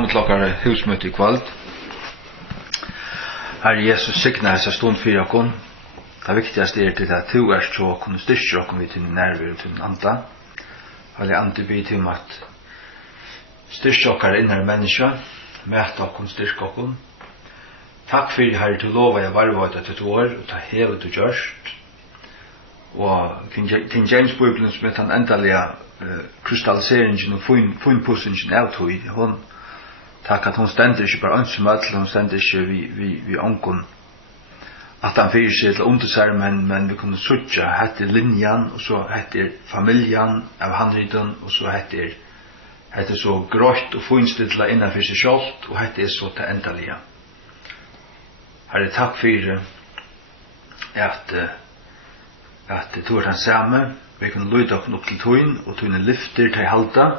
Velkommen til dere husmøte I kveld. Herre Jesus signer seg stund for dere. Det viktigste til at du så kunne styrke dere med din nærvær og din anda. Alle andre blir til at styrke dere innere mennesker, møte dere, styrke dere. Takk for Herre til lova jeg varvet etter 2 år, og ta hevet og gjørst. Og King James Bibelen som han endelige krystalliseringen og finpussingen av tog, hun takk at hun stender ikke bare ønsomhet, hun stender ikke vi ånken at han fyrir seg til undersær, men vi kunne søtja hette linjan, og så hette familjan av handriden, og så hette så grått og finstidla innanfor seg selv, og hette så til endelige. Herre, takk for at du den samme, vi kunne løyde oss opp til tøyen, og tøyene lyfter til halda.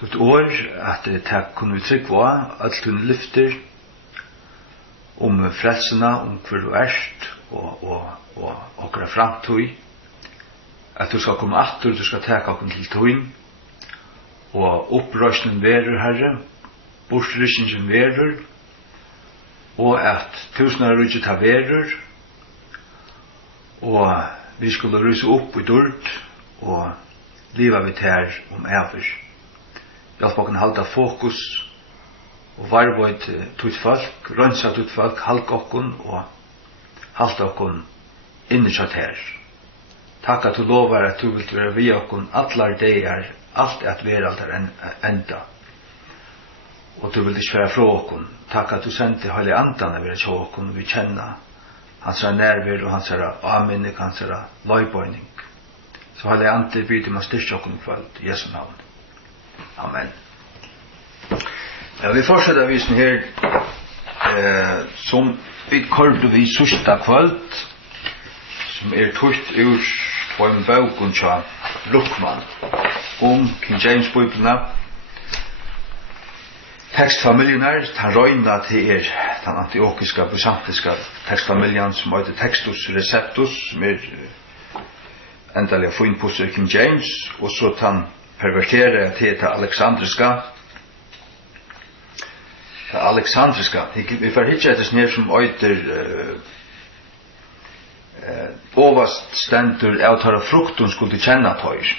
Et år, at det kunne vi trygg på, at tøyene lyfter om frelsene, om hver du erst, og okra framtøy. At du skal komme atter, du skal ta oss til tøyen, og opprøsningen verer, Herre, bortrykningen verer, og at tusener rydget har verer, og vi skulle ryse opp I dørt, og livet vi her om æver. Hjelp oss halda fokus, og varvøyd tøyt folk, rønsa tøyt folk, halk okkon, og halda okkon innekjatt her. Takk at du lovar at du vil være vi okkon, allar deir, alt at vi alt enda. Og du vil ikke være fra okkon. Takk at du sendte heilig andane vi til okkon, vi kjenner hans nærvær og hans avminning, hans løybøyning. Så heilig ande byr man styrke okkon kveld, I Jesu navn. Amen. Ja, vi fortsetter visen her, som vi korvde vi sørsta kveld, som tørt ur på en bøkken til Ruckman, om King James Bibelen. Tekstfamilien han røyna til den antiokiska, byzantiska tekstfamilien som heter Textus Receptus, som endelig finpusser King James, og så han perverterer til det alexandriska. Det alexandriska, vi får hitje etter sned som heter overst stendur avtara frukten skulle kjenne tøyr.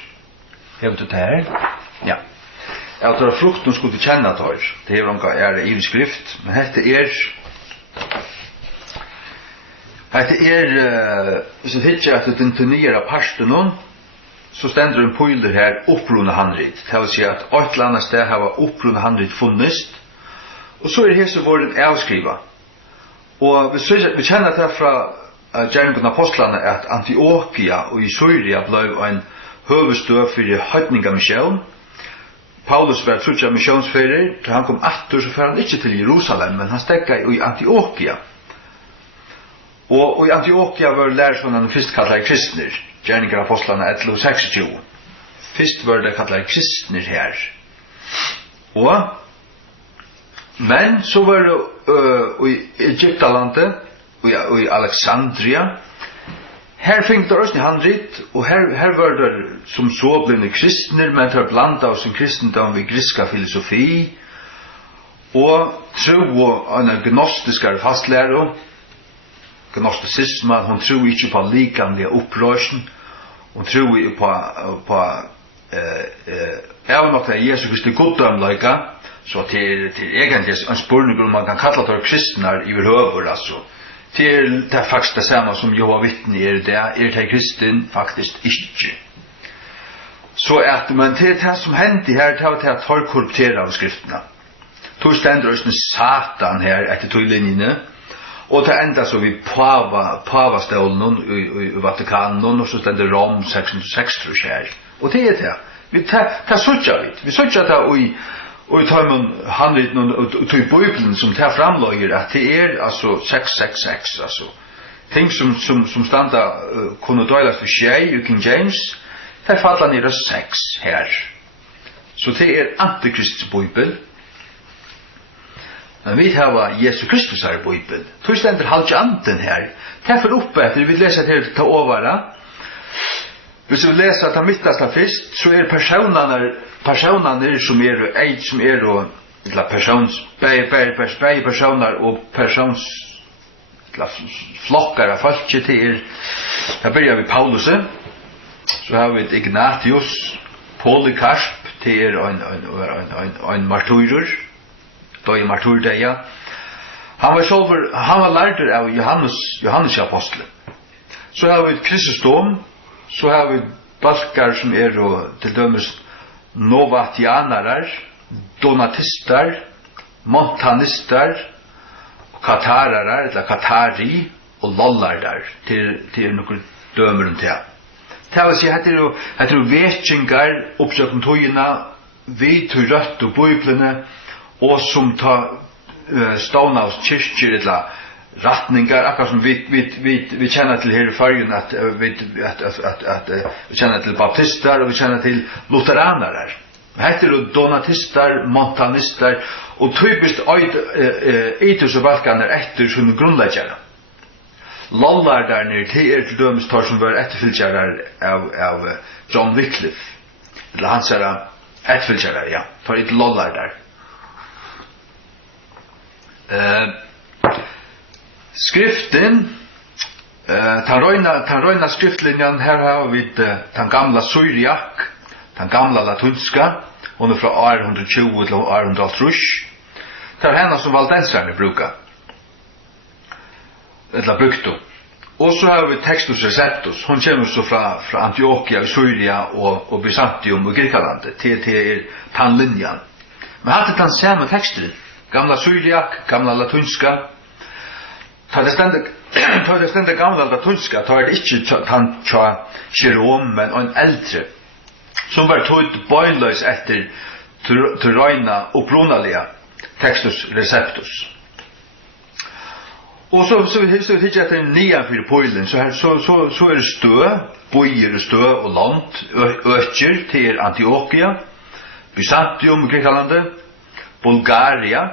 Hever du det her? Ja. Avtara frukten skulle kjenne tøyr. Det hever noen I skrift, men hette hvis du hitje etter den turniera parstenon, så stender en pøyler her opprunde handrit. Det vil si at et eller annet sted har opprunde handrit funnest, og så det hese våren avskriva. Og vi kjenner det fra gjerningen av apostlene at Antiokia og I Syria ble en høvestøv for høytningamisjon. Paulus var trutja missionsferer, da han kom atter så fer han ikke til Jerusalem, men han stekka I Antiokia. Og I Antiokia var lærersvånen først kallet kristner, gjerninger av apostlene 11:26. Først var det kallet kristner her. Men så var det I Egyptalandet, og I Alexandria, her fikk det også handrit, og her var det som så blivende kristner, men det var blandet av sin kristendom I griska filosofi, og tro og en gnostiskere fastlære, gnostisisme, hun tror ikke på likande opprørsen, hun tror ikke på nok at Jesus Kristi goddomløyga, så til egentlig en spørning om man kan kalla det kristner I behøver, altså. Det faktisk det samme som Jehova vittne det kristen faktisk ikke. Så men det som hendte her, det var til at har korrupteret av skriftene. Tog stender også Satan her etter tog linjene, og det enda så vi pavastålen I Vatikanen, og så stender Rom 606 tror jeg. Og det det. Det søtja vi søtja det og tar man handliten og tog Bibelen som tar framløyer at det altså 666 altså ting som standa kunne døylas for tjej I King James det faller ned 6 her så det antikrists Bibel men vi har Jesus Kristus her Bibel tog stender halvt anden her det for oppe etter vi leser til ta over Hvis vi läser att han mittast först så är personerna som är då la persons bäj personer och persons flockar av folk till här börjar vi Paulus så har vi Ignatius Polycarp till en martyr då i martyrdagen han var lärd av Johannes aposteln så har vi Kristusdom så har vi balkar som är då till dömes novatianare donatistar montanister katarar eller katari och lollar till några dömer om det. Det vill säga att det är vetjingar uppsöken tojorna vid till rött och biblarna och som tar ståna hos kyrkor eller rattningar akkurat som vi känner till här i färgen att vi känner till baptister och vi känner till lutheraner. Här är donatister, montanister och typiskt etos och balkaner efter som grundläggare. Lollar där nere till döms tar som var efterföljare av John Wycliffe. Eller hans är efterföljare, ja. Tar inte lollar där. Skriften tan röjna skriftlinjen här har vi den gamla syriak, den gamla latunska, hon är från 1820 till 1830. Det är henne som valdensarna brukar. Eller brukte. Och så har vi Textus Receptus. Hon kommer så från Antiochia, Syria och Byzantium och Grekland till tandlinjan. Men hade den samma texten. Gamla syriak, gamla latunska. Tar det ständigt gamla latunska, tar det inte han tja Jerome, men en äldre. Som var tog bönlös efter till röjna och brunaliga Textus Receptus. Och så vi tycker att det är nian för Polen så är det stö, bojer stö och land, öker till Antiochia, Byzantium, Grekland, Bulgaria,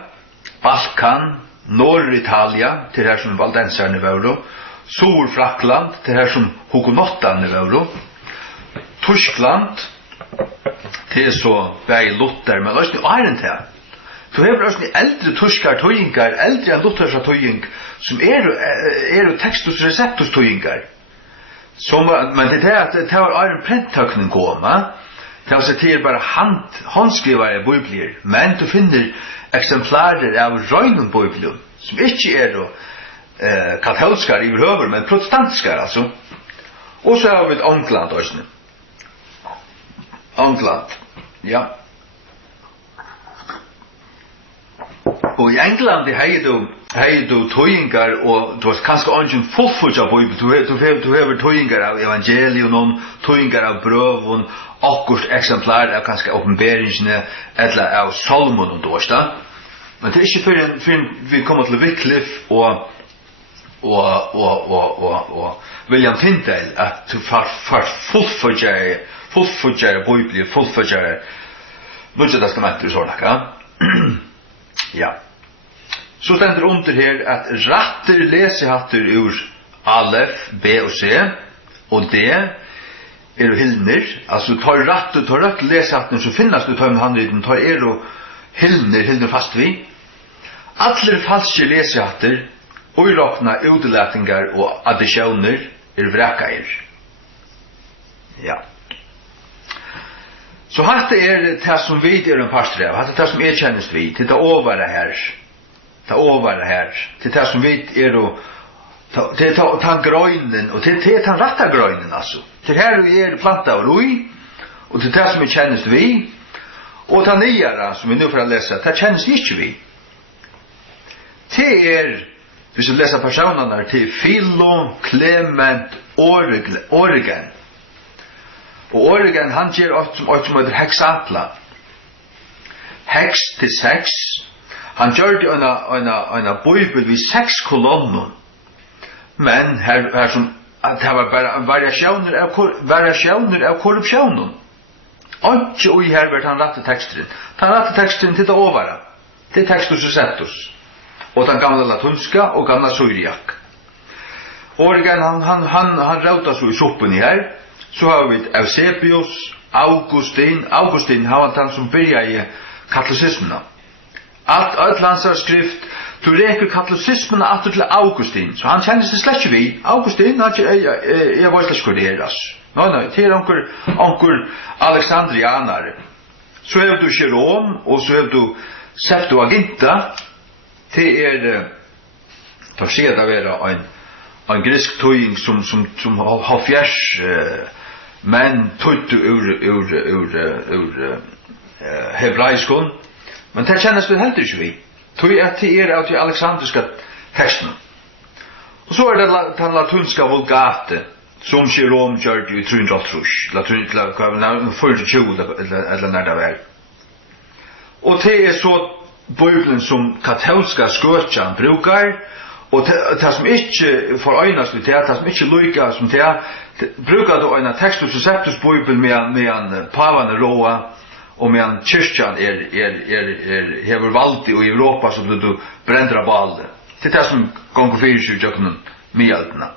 Balkan, Norritalia till här som valdensarna var då, Storfrackland till här som hugonottarna var då, Tyskland till så väg Luther men lösning är inte. Så här blir det äldre tyskar tojingar, äldre än Luthers tojing som är Textus Receptus tojingar. Men det har en prentökning komma. Det har sett till bara handskrivare bibler, men du finner exemplarer av röjnen bibler som inte är då katolskar i över men protestantiskar alltså. Och så har vi England också. England. Ja. Och i England hej du tojingar och du har kanske ingen fullfölja bibel. Du har tojingar av evangelium och tojingar av bröv och exemplar av kanske uppenbarelserna eller av Salomon och då. Men det är inte för vi kommer till Wycliffe och William Tyndale att fullfölja bibeln, fullfölja Nya testamentet och sådana. Ja. Så ständer under här att ratter läsehattor ur Alef, B och C och D är Hilner. Alltså tar rätt läsehattor så finnas det tar med handriten tar och Hilner fast vi. Alla falska läsehattor och räkna utlätningar och additioner är vräkaer. Ja. Så hatt det som vi är en pastor av, hatt det som känns vi, till det över det här, till det som vi är då, till ta grönen, och till ta rätta grönen alltså. Till här vi är planta och roi, och till det som känns vi, och ta nyare som vi nu får läsa, det känns inte vi. Till hvis vi läser personerna till Philo, Clement, Origen. Og Origen han ger som heter hexatla. Hex til 6. Han gjør det en bibel vid 6 kolonner. Men her som at det var bare variasjoner av korrupsjonen. Og i her vet han rette teksten. Han rette teksten til det overa. Til Textus Receptus. Og den gamle latunska og gamle syriak. Origen han rauta så i soppen i her. Så har vi Eusebius, Augustin har han som börjar i katolicismen. Allt lansar skrift du reker katolicismen att till Augustin. Så han känner sig slett vi. Augustin har jag var slett kurderas. Nej, till onkel Alexandrianare. Så har du Jerome och så har du Septuaginta. Det tar sig att vara en grekisk tøying som har fjärs men tøyt ur hebraiskon. Men det känns väl helt inte vi. Tøy att det av de alexandriska texterna. Och så det den latinska vulgate som Jerome gjorde i 380. Latin 42 eller när det var. Och det så Bibeln som katolska skörtjan brukar och det som inte förenas vid det som inte lika som det brukar då en text som Septus Bibel med pavan roa och med kyrkan hever valt i Europa så blir du brändra ball. Det är som gånger 24 jöknen medalterna.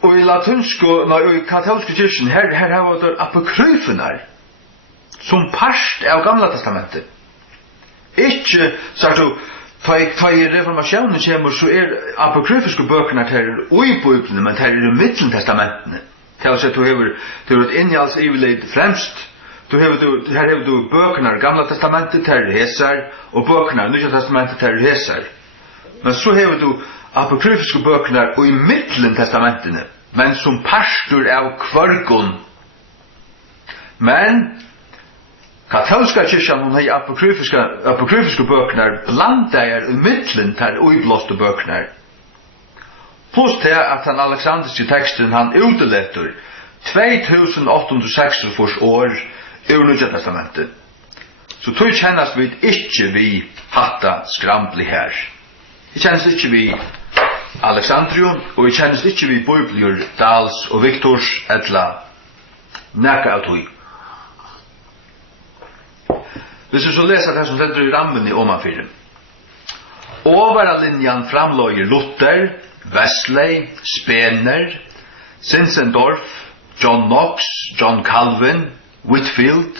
Och i latinska i katolska kyrkan här har det apokryferna som parst av gamla testamentet. Ikke, sagt du, ta i reformationen kommer så apokryfiske bøkene til i Bibelen, men til i Middeltestamentene. Til å si at du har et innhjallsivelighet fremst. Her har du bøkene av gamla testamentet til Hesar, og bøkene av Nya testamentet til Hesar. Men så har du apokryfiske bøkene i Middeltestamentene, men som pastor av kvargon. Men katolska kyrkan hon har apokryfiska böcker blandar i mitten till oiblåsta böcker. Plus det att den alexandriska texten han utlätter 2864 år ur Nya testamentet. Så tog kännas vid inte vi hatta skramplig här. Det känns inte vi Alexandrion och det känns inte vi Bibler Dals och Viktors etla näka av tog. Hvis du så leser det som setter i rammen i omanfyren. Overa linjan framløyer Luther, Wesley, Spener, Zinzendorf, John Knox, John Calvin, Whitfield,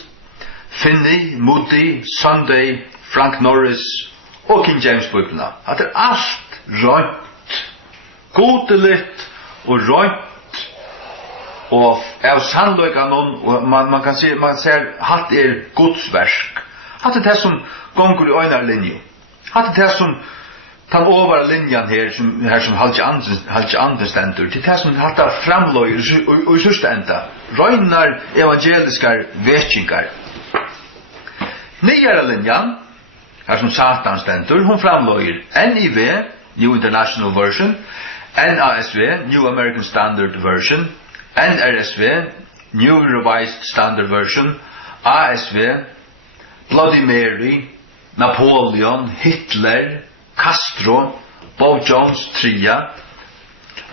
Finney, Moody, Sunday, Frank Norris og King James-bibelna. At det alt rønt, godelig og rønt, og av sannløykan og man kan se, man ser hatt Guds versk. Hatt det som gonger i øynar linje. Hatt det som tar over linjan her som halvt andre stendur. Det som hatt det framløy og i sørste enda. Røynar evangeliskar vetjingar. Nyare linjan, her som Satan stendur, hun framløyer NIV, New International Version, NASV, New American Standard Version, NRSV, New Revised Standard Version, ASV, Bloody Mary, Napoleon, Hitler, Castro, Bob Jones, Tria,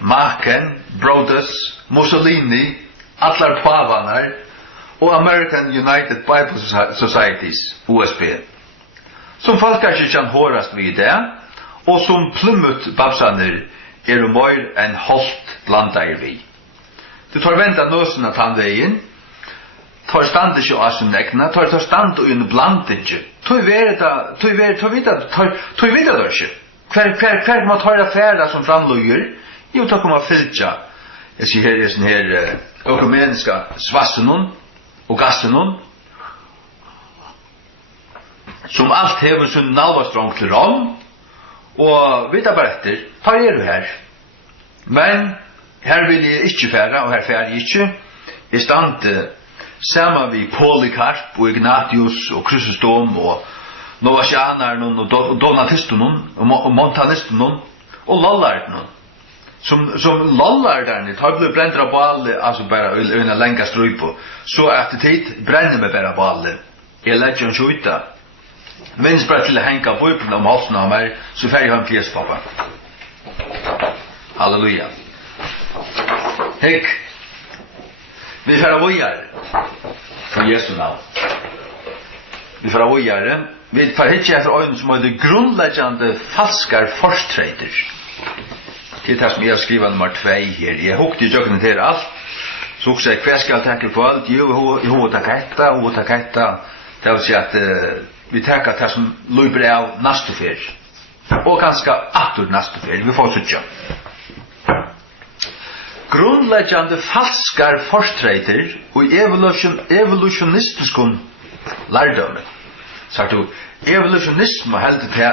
Machen, Brodus, Mussolini, allar pavanar og American United Bible Societies, USB. Som folkekyrkjan hårast vid det, og som Plymouth babsaner mer enn holdt blandair vi. Du tar venda nøsen av tannvegen, tar stand ikke av sin egna, tar stand og en blandinge. Tog videre det ikke. Hver må ta affæra som framløyer? Jo, ta kommer fyltja. Jeg sier her sånn her økumeniska svassenon og gassenon, som alt hever sin nalvastrong til rom, og vita bare etter, ta du her. Men her vil jeg ikke færa, og her færa jeg ikke. I stand sama vi Polycarp og Ignatius og Chrysostom og Novasianaren og Donatiston og Montaniston og Lollarden. Som Lollarden tar blir bränder av balle, altså bare øyne lenga strøy på, så etter tid brenner med bare balle. Jeg lett jo en skjuta. Minns bare til å henge av bøypen om halsen av meg, så fer jeg ha en pjespappa. Halleluja. Hekk. Vi får av vågjare. For Jesu navn. Vi får av vågjare. Vi får hitje etter øyne som er det grunnleggende falskar forstreider. till det som jag skriver nummer 2 här. Jag hukte i joggnen till allt. Så också kvar ska ta till fall. Jo, hur ta katta. Det vill säga att vi tar det som löper av nästa fel. Och ganska åter nästa fel. Vi får så. Grundläggande falskar forsträder och evolutionistiskon lärdom. Så att evolutionism helt till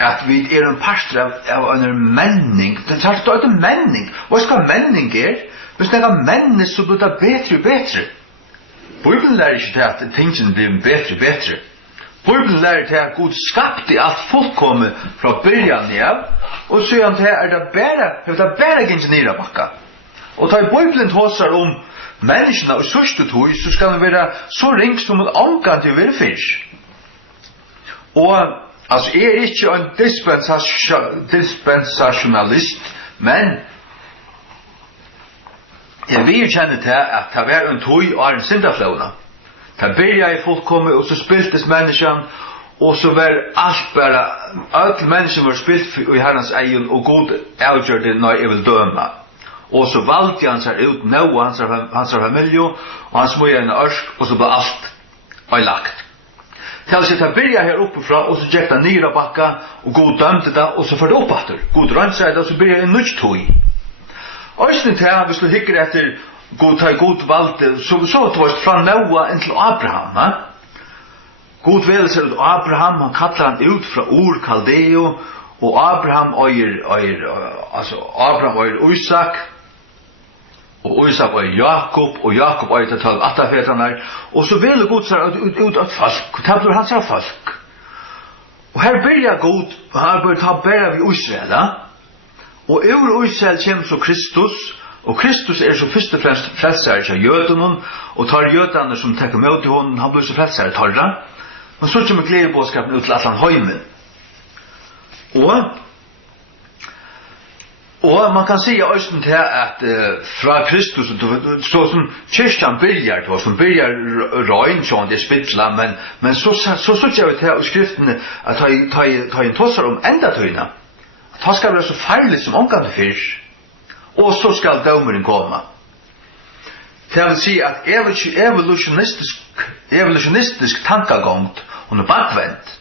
att vi en pastor av en männing. Det tar då en männing. Vad ska männing är? Hvis det männe så blir det bättre och bättre. Bibeln lär inte att tingen blir bättre och bättre. Bibeln lär till att Gud skapte allt fullkommet från början av. Och så är det bara ingenjörer backa. Och tar Bibeln talar om människorna och sörsta tog så ska de vara så ring som en ankan till vara fisk. Och alltså är inte en dispensationalist, men jag vill känna till att det var en tog och en syndaflåna. Det började i fullkommet och så spiltes människan och så var allt bara, allt människan var spilt i Herrens egen och God avgjorde när jag vill döma. Och så valde han sig ut Noa, hans familj och han smöjde en örsk och så blev allt lagt. Till att det började här uppifrån och så gick det ner backa och God dömde det och så för det upp efter. God rensade det och så började en nytt tog. Östen till att vi skulle hicka efter God valde så det var från Noa till Abraham. God ville sig ut Abraham, han kallar han ut från Ur Kaldeo och Abraham öjer Isak och Isak öjer Jakob och Jakob öjer 12 attafetrarna och så ville God sig ut ett folk, det blir hans folk. Och här börjar God, han börjar ta bära vid Israel. Och ur Israel kommer så Kristus, och Kristus så först och främst frälsare till jödarna, och tar jödarna som tar emot honom, han blir så frälsare torra. Men så kommer glädjebåskapen ut till allan höjmen. Och man kan säga östen till att från Kristus så som kyrkan börjar då, som börjar röjn så det spittla, men så jag vet här i skriften att ta en tossar om ända töjna. Det ska vara så farligt som omgående fisk. Och så ska dömeren komma. Det vill säga att evolutionistisk tankegång hon bakvänt.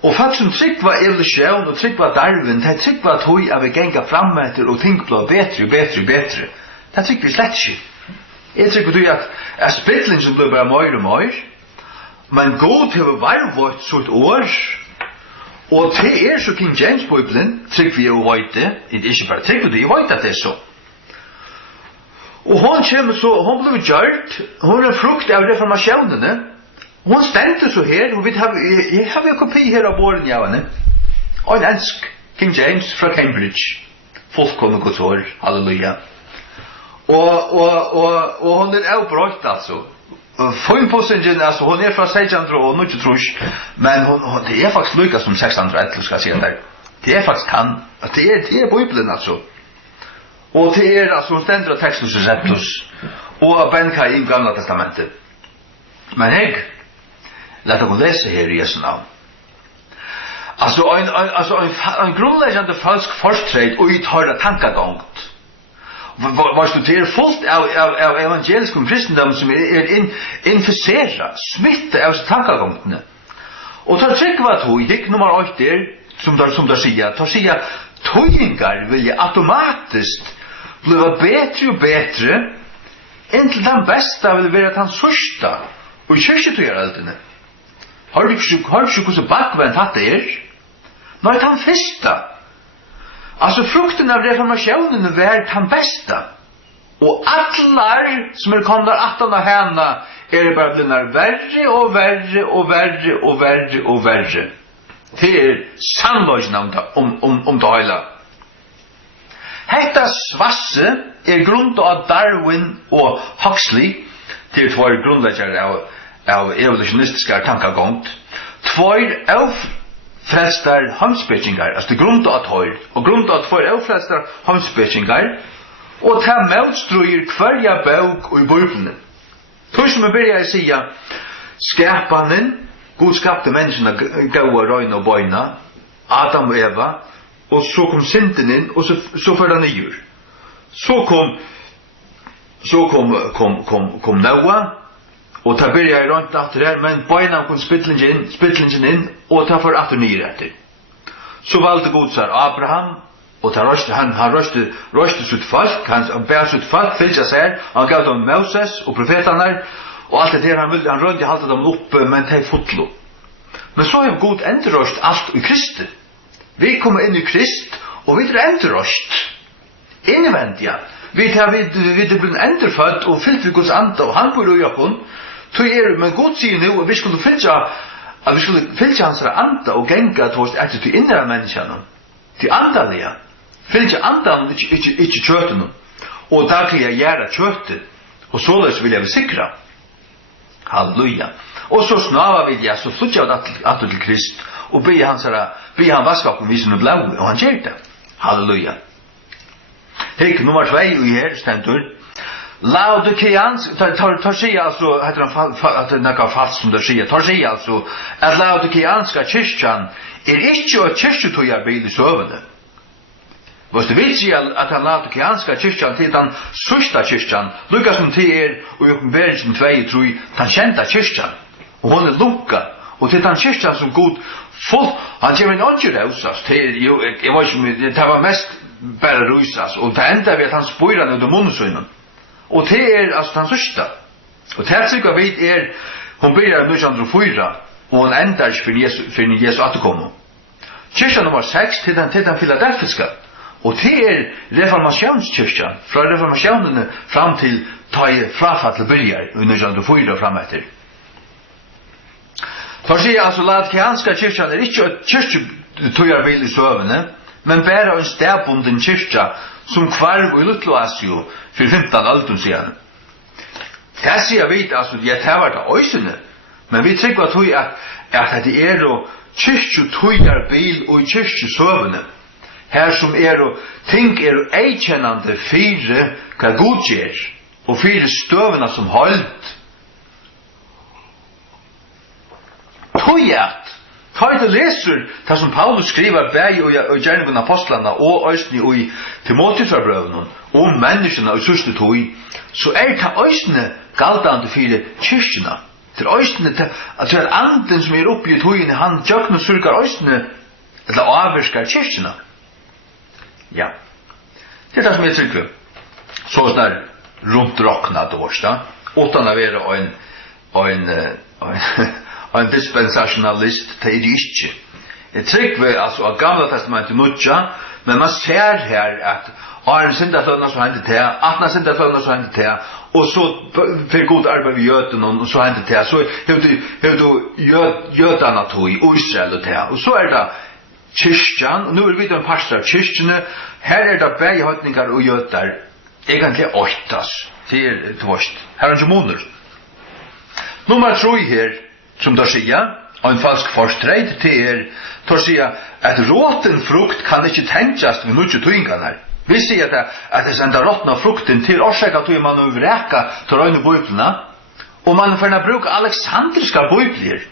Och folk som tryckva evolution och tryckva Darwin, det tryckva att hoj av gänga framåt och tänka på bättre och bättre och bättre. Det trycker vi slett inte. Jag tycker att spittlingen som blir bara mer och mer. Men God har varvat så ett år. Og til så King James Bibelen, trykker vi å vite, ikke bare trykker vi, jeg vet at det så. Og hun kommer så, hun ble gjort, hun frukt av reformasjonene, hun stendte så her, og jeg har en kopi her av båren i henne, og en ensk, King James fra Cambridge, fullkomne kontor, halleluja. Og hun avbrøtt altså, Føynpåsingen, altså, hun fra 1600 og nå ikke trus, men det faktisk lykkes som 1611, skal jeg si der. Det faktisk kan, det Bibelen, altså. Og det altså, hun stender av Textus og Reptus, og Benka i Gamla Testamentet. Men jeg, lad dere lese her i Jesu navn. Altså, en grunnleggende falsk forstræd og i tørre tankegangt. Varst du til fullt av evangelisk kristendom som infisera, smitte av tankegångene. Og tar tryggva tog, det nummer 8 der, som der sier, tar sier, tøyingar vil automatiskt bli bedre og bedre, inntil den beste vil være den sørste, og i kyrkjetøyaraldene. Har du ikke hvordan bakvendt hatt det er? Nå den første. Altså frukten av reformationen var den bästa. Och alla som kommet attan av henne bara blivit värre och värre och värre och värre och värre. Till sannlöjsen om det hela. Detta svasse grund av Darwin och Huxley till två grundläggare av evolutionistiska tankegång. Två frälstar hamspekingar, alltså grund av höjd och grund av två frälstar hamspekingar och ta motströjer kvarja bok och i Bibeln. Tror som jag börjar säga skapanen, Gud skapte människorna goa röjna och bojna, Adam och Eva, och så kom synden in och så för den ner. Så kom Noa och ta börja runt efter där men början kom spittlingen in och ta för att ner efter. Så valde Gud så Abraham och han röste sitt folk, han bär sitt folk fylja sig, han gav dem Moses och profeterna och allt det där han rönde hålla dem upp men det fotlo. Men så har Gud ändrat allt i Kristus. Vi kommer in i Krist och vi är ändrat invändiga. Vi blir ändrat och fyllt vid Guds ande och han bor i Japan. Men Gud säger nu att vi skulle fylja hans ande och gänga till inre människan. Till andaliga. Fylja andan inte köttet. Och dagliga göra köttet. Och således vill jag säkra. Halleluja. Och så snarare vill jag så flytta att till Krist och be han vaska upp visen och blå och han gör det. Halleluja. Hek nummer 2 i här stendur. Laodiceans tar sig alltså heter han att det något fast som det säger. Tar sig alltså att Laodiceanska kyrkan inte ett kyrkotojar bil i sövande. Vad det vill säga att han Laodiceanska kyrkan till den sista kyrkan lyckas som till och i uppenbarelsen 2 tror den kända kyrkan. Och hon lucka och till den kyrkan som god full han ger en annan rusas till jag var det var mest bara rusas och det enda vet han spårar under munsynen. Och det alltså den sista. Och det tycker vi hon börjar nu som 4 och hon ändar för Jesus att komma. Kyrkan nummer 6 till den Philadelphiska. Och det reformationskyrkan från reformationen fram till frafall till börjar under som 4 framåt. För sig alltså Laodiceanska kyrkan inte ett kyrkotojarbil i sövande, men bara en stäbunden kyrka som kvarv i Lutloasio för 15 åldern sedan. Här ser vi alltså att det har varit ösene, men vi tycker att det är då kyrkotojarbil och kyrkosövande. Här som då ting erkännande fyra vad Gud gör och fyra stövarna som hållt. Tojat. Ta det läser det som Paulus skriver bäj och gärna apostlarna och östni i Timoteusbreven om människorna och sista toj så är det östne galtande för kyrkorna. Till östne att det anden som är uppe i tojen han jökna surkar östne eller avskar kyrkorna. Ja. Det är det som jag tycker. Så där runt rocknat årsdag utan att vara en dispensationalist till det. Jag tycker alltså att gamla testamentet nutja, men man ser här att Arne syndaflöna så hänt det här, Atna syndaflöna så hänt det här, och så för god arbete vi göten och så hänt det här, så hur du götarna tog i Israel och det här, och så är det kyrkan, och nu är vi en pastor av kyrkene, här är det berghötningar och götar, egentligen åttas, till tvåst, här är inte månader. Nummer 3 här, som tar säga, en falsk försträjd till tar säga att råten frukt kan inte tänkas vid mycket tyngarna. Vi säger att det sända råtna frukten till orsaka till man överräka till röjna biblarna och man får bruka alexandriska bibler.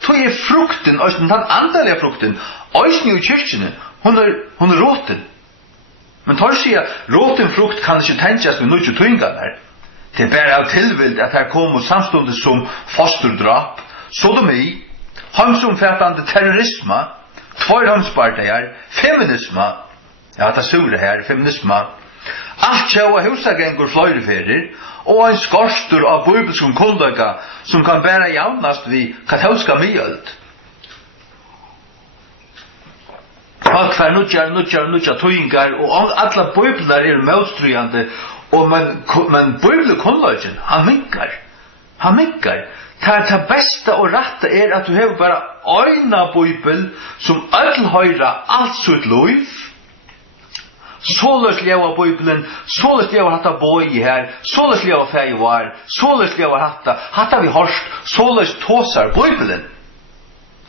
Tog är frukten, och den andliga frukten, ösning i kyrkene, hon är råten. Men tar säga råten frukt kan inte tänkas vid mycket tyngarna. Det är bara av tillvild att här kommer samstundes som fosterdrap, sodomi, hamsomfattande terrorisma, tvårhamspartier, feminisma, ja det sura här, feminisma, allt tjåa husagängur flöjreferir, och en skorstur av bibelskon kundaga som kan bära jaunast vid katolska mjöld. Allt för nutjar tøyingar, och alla biblar är motstryjande, och men bibelkundagen, han minkar. Det bästa och rätta är att du har bara öjna bibel som öll höjra allt sitt liv. Sålös leva bibeln, sålös leva hatta boi här, sålös leva färgvar, sålös leva hatta vi hörst, sålös tåsar bibeln.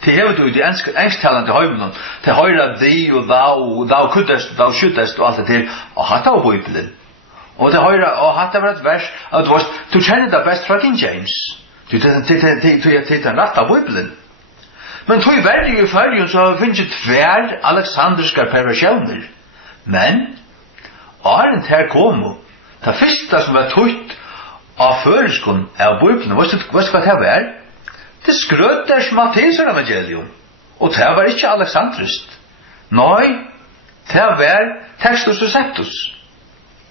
Det är du det ensktalande höjmen, det höjra dig och thou kuddest, thou shouldest och allt det där, och hatta bibeln. Och det höjra, och hatta var ett vers, att du känner det bäst från King James. Du tittar rätt av bibeln. Men tog verdig i färgen så har vi finnet tvär alexandriska perversioner. Men, Arent her komo, det første som var tøyt av føreskon av Bibelen, vet du hva det var? Det skrøters Matteus evangelium, og det var ikke alexandrist. Nei, det var Textus Receptus.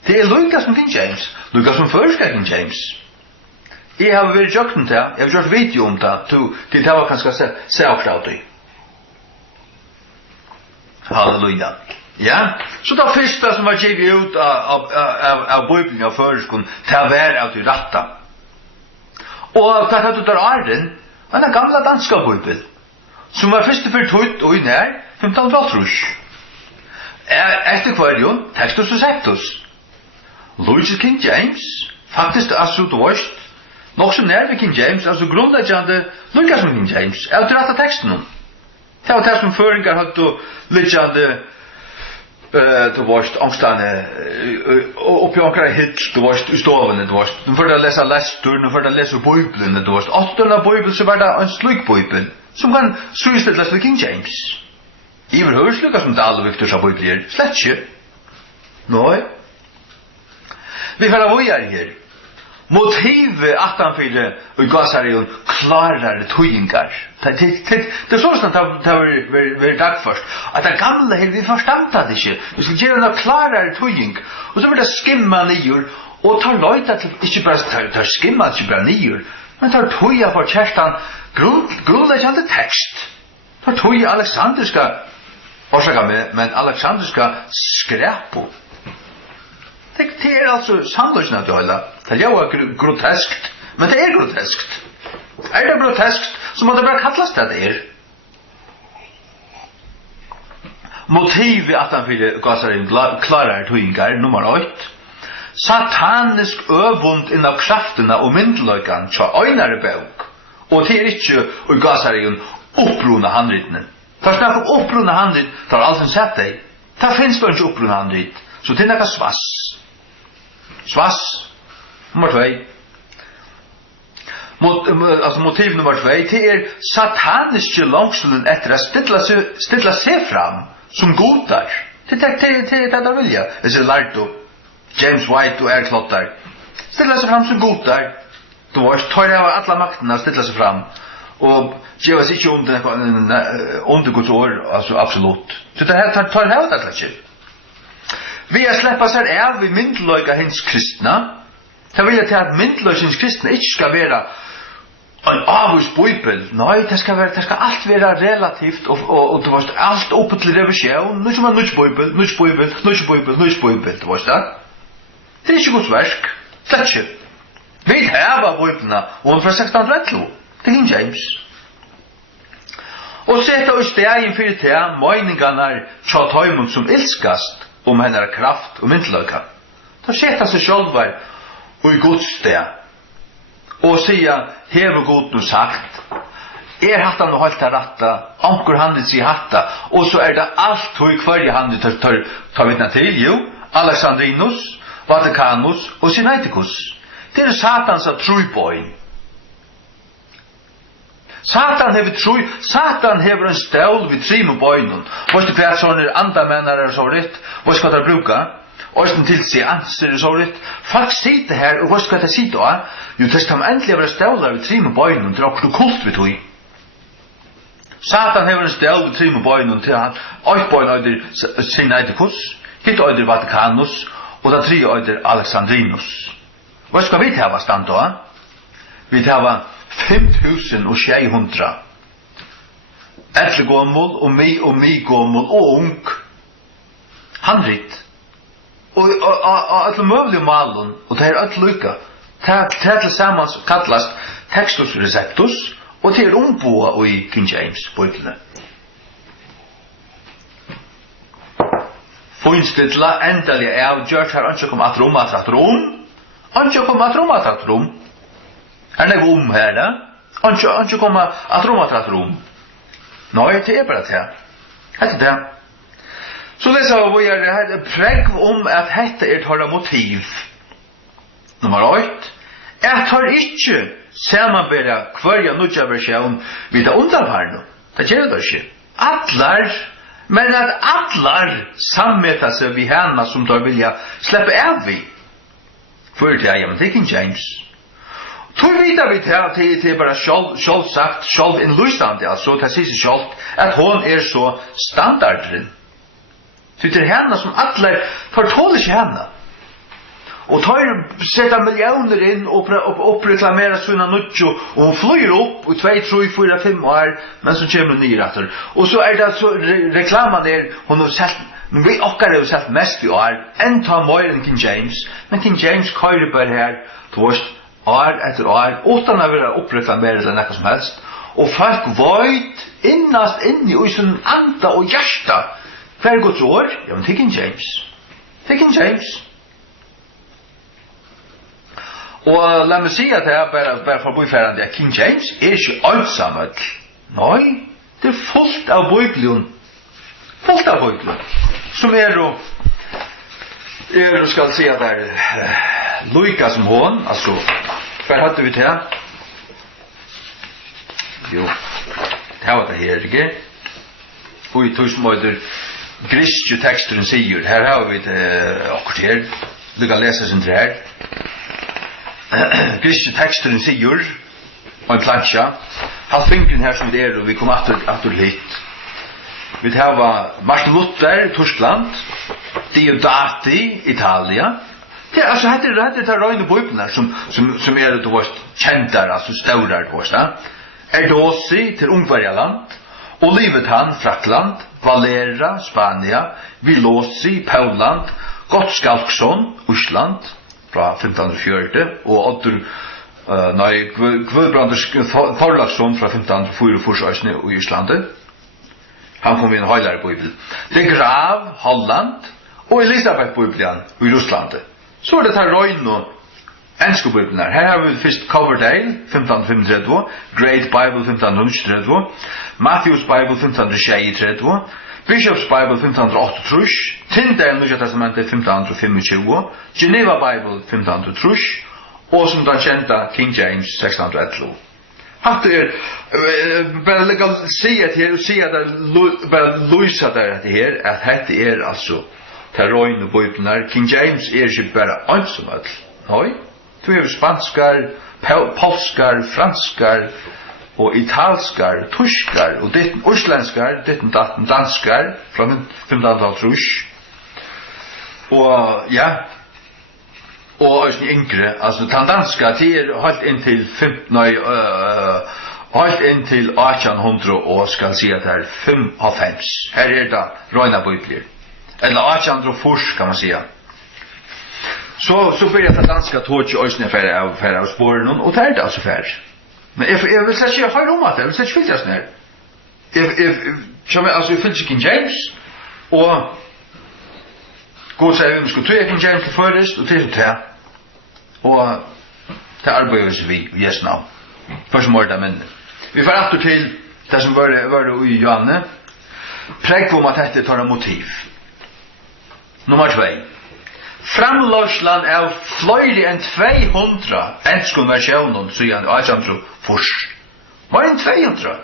Det er Lukas som King James, Lukas som føreskar King James. Jeg har vært jøkken til, jeg har gjort video om det, til det var kanskje se oppklart i. Halleluja. Ja, så det første som var givet ut av Bibelen og føreskon, det var av de ratta. Og hva tatt ut av Arden, den gamla danska Bibel, som var første for tøyt og i nær 1500. Etter kvarjon, Textus Receptus. Louis King James, faktisk altså du varst, nok som nær ved King James, altså grunnleggjande Lukas som King James, av de ratta teksten om. Det var det som føringar hadde leggjande du varst angstane oppi onkra hit, du varst i stovene, du varst nu for å lese lestur, nu for å lese Bibelen, du varst 8 Bibel, så var det en slik Bibel som kan suistilles til King James. Iver høres lukka som det alle Victors av Bibelen, slett ikke. Nei. Vi får av her her. Motivet attanfylle og gassarion klarare tøyingar. Det er sånn at det var dag først. At det gamle her, vi forstandte det ikke. Vi skal gjøre noe klarare tøying. Og så vil det skimma nyer, og tar løyta til, ikke bare tar skimma, ikke bare nyer, men tar tøya for kjerstan grunnleggjande tekst. Tar tøya alexandriska, orsaka med, men alexandriska skrepo. Det er altså sannløsene til alle. Det er jo groteskt, men det er groteskt. Er det groteskt, så må det bare kalles det er. Motivet at han ville gassaren klarere tøyingar, nummer 8. Satanisk øvund innan kraftene og myndeløykan tja øynare bøk. Og det er ikke å gassaren oppruna handritene. Det er snakk om oppruna handrit, det har alltid sett deg. Det finnes bare ikke oppruna handrit. Så det er nekka svass. Svass. Nummer 2. Altså motiv nummer 2, det er sataniske langsulen etter å stilla seg fram som godar. Det er det vilja. Det er Lardo, James White og Klottar. Stilla seg fram som godar. Du tar av alla makterna, stilla seg fram. Og gjør oss ikke under Guds år, altså absolutt. Så det her tar av det ikke. Vi har släppa seg av i myndeløyga hins kristna. Det vil jeg til at myndeløyga hins kristna ikke skal være en avhus bibel. Nei, det skal alt være relativt, og det var alt oppe til revisjon. Nå som er nødt bibel, det var det. Det er ikke Guds verk. Slett ikke. Vi har bibelene, og fra 1600 det er King James. Og sette oss stegen for det, meningarna tja tøymund som ilskast, om hennar kraft og myndeløyka. Da seta seg sjálvar og i Guds sted og sia, hever God nu sagt, hatta nu holdt ratta, ankur handit sig hatta, og så det alt og i hverje handit tar vittna til, jo, Alexandrinus, Vaticanus og Sinaiticus. Det er Satans trúbøin. Satan hever en stål vid trimu bøynun. Vårt hver sånne andamennar er så ritt, vårt skal det bruka, og til seg anser er så ritt. Folk sitter her, og vårt skal det sitte av, jo testamentet hever en stål vid trimu bøynun, til okkur kult vid tog. Satan hever en stål vid trimu bøynun, til han, oikbøyn øyder Sinaiticus, hitt øyder Vaticanus, og da 3 øyder Alexandrinus. Vårt skal vi hava stand av? Vi hava 5.600. Etle gommel, og mi gommel, og ung. Handrit. Og etle møvlig malen, og det er etle lykka. Det er til sammans kallast Textus Receptus, og det er omboa i King James bøytlene. Fynstidla endelig avgjørt her, anskje kom atrom. Anskje kom atrom. Er det her, da? Anskje kom atrom. Nei, det er bare det. Hette det. Så det sa vi her, pregg om at hette tårda motiv. Nummer 8. Jeg tar ikke samanbæra hverja nudja versjon vid det undervarno. Det gör det inte. Atlar, men att atlar sammeta sig vid henne som de vilja släppa av vid. För det ja, men det är King James. Tror vi till bara själv sagt, själv inlysande, alltså det säger sig själv, att hon är så standarden. Så det är henne som atlar förtålar sig henne. Och tar sätta miljoner in och reklamera sina nutcho och hon flyger upp och 2, 3, 4, 5 år men så kommer hon nyrätter. Och så är det så reklamen där hon har sett men vi också har sett mest i år en tar mer än King James men King James kör bara här tvåst år efter år utan att vara uppreklamerad eller något som helst och folk vet innast inne i sin anda och hjärta för Guds ord ja men det är King James. Det är King James. Och låt mig säga att det är bara förbifärande att King James är inte ensamhet. Nej, det är fullt av Bibeln. Fullt av Bibeln. Som då ska jag säga där Lukas som hon, alltså vad hade vi till? Jo, det var det här, inte? Och i tusenmåter griske texten säger, här har vi det akkurat här. Du kan läsa sin här. Griske texten säger och en plancha han finken här som det är och vi kommer att hit vi har Martin Luther Tyskland Diodati Italia det är alltså hade det röjna biblarna som är då kända alltså stora då Erdosi till Ungvarialand Olivetan Frankland Valera Spania Vilosi Poland Gottskalksson Island fra 1504 och Ottur Guðbrandur Þorláksson fra 1544 i Íslandi. Han kom i en heilar bibel. Det Grav Holland och Elisabeth-bibeln i Ryssland. Så det här röjn och enska bibeln här. Här har vi först Coverdale 1535, Great Bible 1532, Matthews Bible 1533, Bishop's Bible 1538, Tyndale Nya Testamentet 1525, Geneva Bible 1530 och som den kända King James 1611. Hatt bara lägga säga till och säga där bara lysa där det här att det är alltså terroin och bibeln King James är ju bara ensamt. Nej, du har spanskar, polskar, franskar och italskar, tyskar och det isländskar, det danskar från 1500-talet. Och ja. Och ösn yngre, alltså den danska det är helt in till helt in till 1800 och ska säga där 55. Här är det röjna bibler. Eller 1800 kan man säga. Så börjar det danska tåget i ösn färre av spåren och det är det alltså färre. Men jag vill säga har om att jag vill säga filtras ner. Alltså jag fyller King James och God säger vi ska ta King James till förrest och till det och det arbetar vi just nu. Först morgon men vi får åter till det som var i Johanne. Präg på att det tar en motiv. Nummer 2. Framlöslan av fler än 200 enskon versioner så igen 1800 först. Var en 200?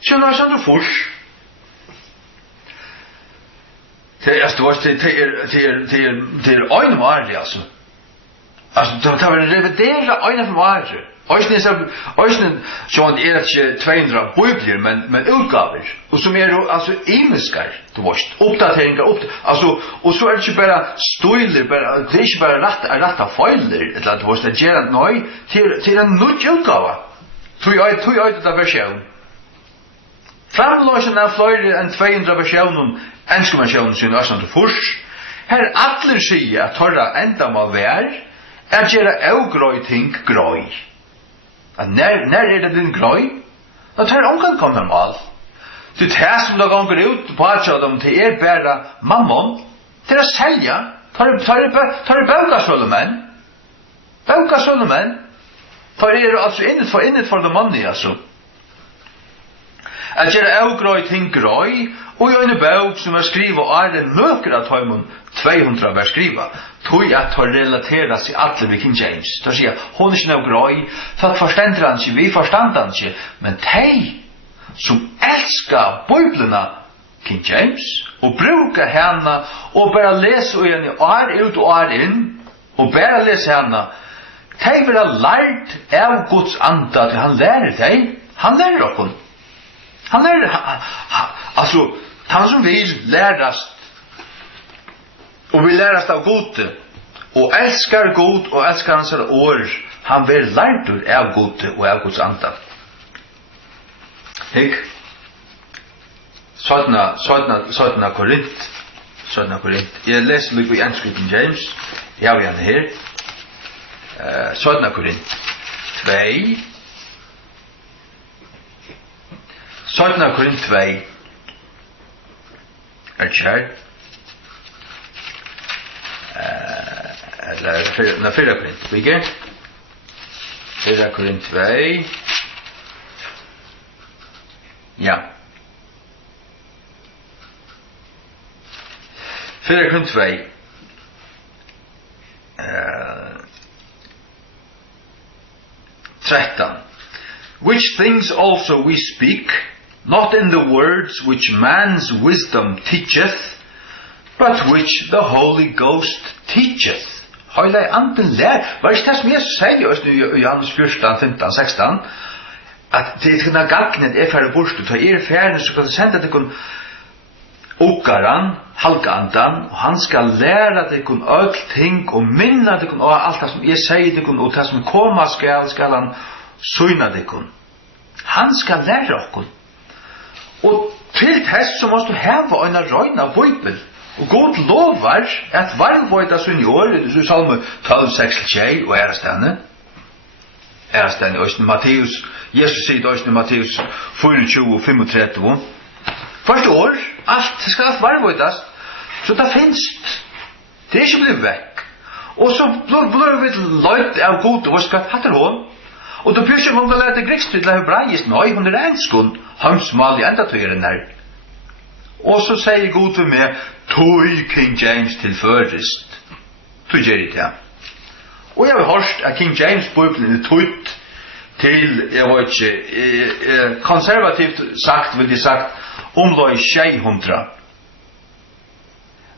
Så 1800 först. Det är stort till en var alltså. Alltså det var revidera en av var. Ösnen så det är 200 bibler men utgåvor och som är alltså imiskar du måste uppdateringar alltså och så är det ju bara stoiler bara det är ju bara rätta filer eller det måste göra nej till en ny utgåva. Tror jag det version. Framlösen av fler än 200 versioner enska versionen sin ösnan till först. Här atler säger att torra ända må vär att göra augröjting gröj. När är det din gröj? Då tar omkan kommer mal. Du tar som då gånger ut på att dem till er bära mammon till att sälja. Tar bauka Solomon. Bauka Solomon. Tar er alltså innet för the money alltså. Att göra augröjting gröj och jag är en bok som jag skriver och är det nöker att ha imun 200 vers skriva. Tog att ha relaterat sig alla vid King James. Då säger jag, hon är inte någon grej. För att förstår han inte, vi förstår han inte. Men tej, som älskar Bibeln, King James, och brukar henne och bara läsa igen i år ut och år in, och bara läsa henne, de vill ha lärt av Guds ande att han lär dig. Han lär oss. Han lär, alltså, han som vill läras och vill läras av Gud och älskar Gud och älskar hans år, han vill lärt av Gud och av Guds ande. Hej. Sådana Korint. Jag läser mycket i anskriften James. Jag har gärna här. Sådana Korint 2. Sådana Korint 2. Kär. Eller 4 Korint. Vilken? 4 Korint 2. Ja. 4 Korint 2. 13. Which things also we speak, not in the words which man's wisdom teacheth, but which the Holy Ghost teacheth. Heilig anden lær. Var det som Jesus sier i Johannes 14, 15, 16, at det er kunne gagnet ferdig bort, og er ferdig, så kan du sende til kun Okaran, halkandan, og han skal lære til kun øk ting, og minne til kun alt det som jeg sier til kun, og det som kommer skal han syne til kun. Han skal lære okkur. Og til test så måste du hava en røyna Bibel. Og God lovar at varmvøyda sin år, i Salme 12:6-6, og ærestene i Østen Matteus, Jesus sier i Østen Matteus 24:35. Første år, det skal alt varmvøydas, så det finst. Det er ikke blitt vekk. Og så blir vi løyt av God, og hva hatter hun? Og du blir ikke om å lære til grekst til hebraisk, nei, hun er enskund, hans mal i enda tøyren her. Og så sier God til meg, tøy King James til først. Tøy gjør det, ja. Og jeg har hørt at King James Bibelen er tøyt til, jeg vet ikke, konservativt sagt, vil de sagt, omløy 600.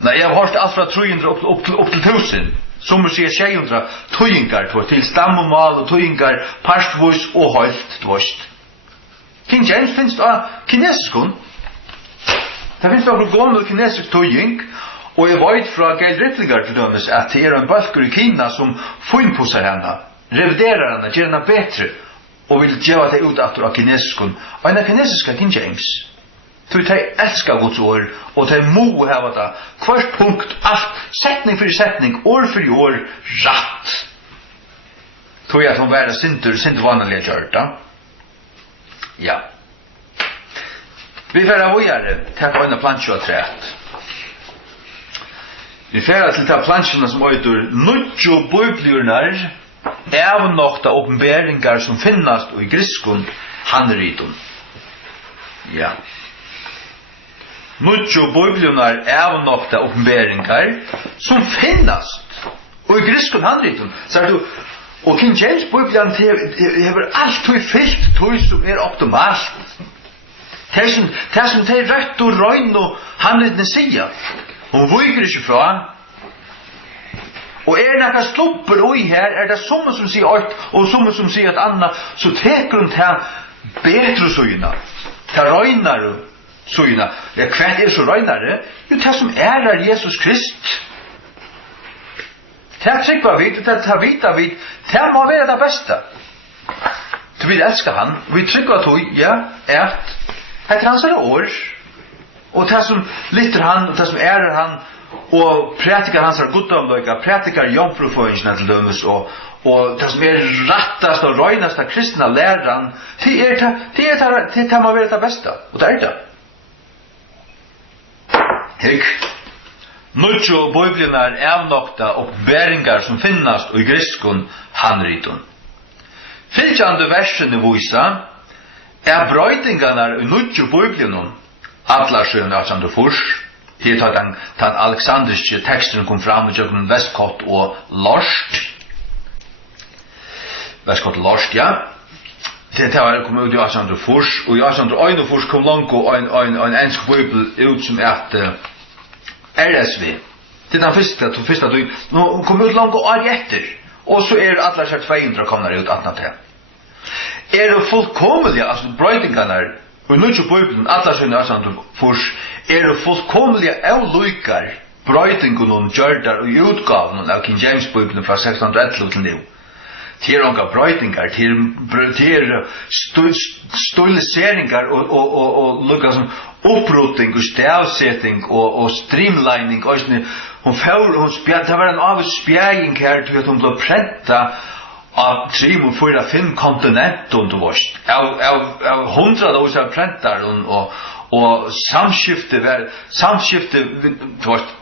Nei, jeg har hørt alt fra 300 opp til 1000. Som sier 600 tøyingar til stammemal og tøyingar parstvois og holdt dvorst. King James finnes da kinesiskun. Det finnes da gammel kinesisk tøying, og jeg vet fra Geir Rittlinger til dømes at det er en balkur i Kina som finpussar henne, reviderar henne, gjør henne betre, og vil gjøre det ut av kinesiskun. Og en av kinesiska King James. Så de elskar Guds ord, og de må hava det. Hvert punkt, alt, setning for setning, år for år, ratt. Tror jeg at hun være sinter vanlige gjørta. Ja. Vi færa vågjare, til på en plansjo og træt. Vi færa til ta plansjona som øyder nudjo bøybliurnar, evnokta åpenberingar som finnast og i griskun, hanrytun. Ja. Nudjo bøybliurnar evnokta åpenberingar som finnast og i griskun, hanrytun. Så du, og King James bøybliurnar hever alt tøy fyllt, tøy som er optimalt. Det som det rødt og røyn og hanrytne sier. Hun vøyger ikke fra. Og nekka slupper ui her, det somme som sier alt, og somme som sier et annet, så teker hun til bedre søyna, til røynare søyna. Ja, hva så røynare? Jo, det som Jesus Krist. Det trykker vi, det vita vi, det må være det beste. Så vi elsker han, vi trykker tog, ja, det hans år, og det som lytter han, og det som han, og prætikar hans goddomløyga, prætikar jomfruføringene til dømes, og det som rattast og røynast av kristna læran, det må være det beste, og det det. Hygg. Nudjo bøyblinar evnokta og bæringar som finnast og i griskun hanrytun. Fylgjande versene vysa, brøytingarna i nudjo bøyblinun, atlar 784, det den alexandriske teksten kom fram i jøkken Vestkott og Lorst. Vestkott og Lorst, ja. Det var kom ut i 1840 och i 1841 kom långt och en engelsk bibel ut som att RSV. Det är den första då kom ut långt och år efter. Och så är alla 200 kommer ut 1800. Är det fullkomliga alltså brötingarna och nu så bibeln alla sina 1840 är det fullkomliga olukar brötingarna och gördar och utgaven av King James bibeln från 1611 till nu. Till några brötingar till stiliseringar och lukka som upprotning och stavsättning och streamlining och hon det var en avspjäring här till att hon blev pränta av 3-4-5 kontinenter under vårt av 100 av präntar och samskifte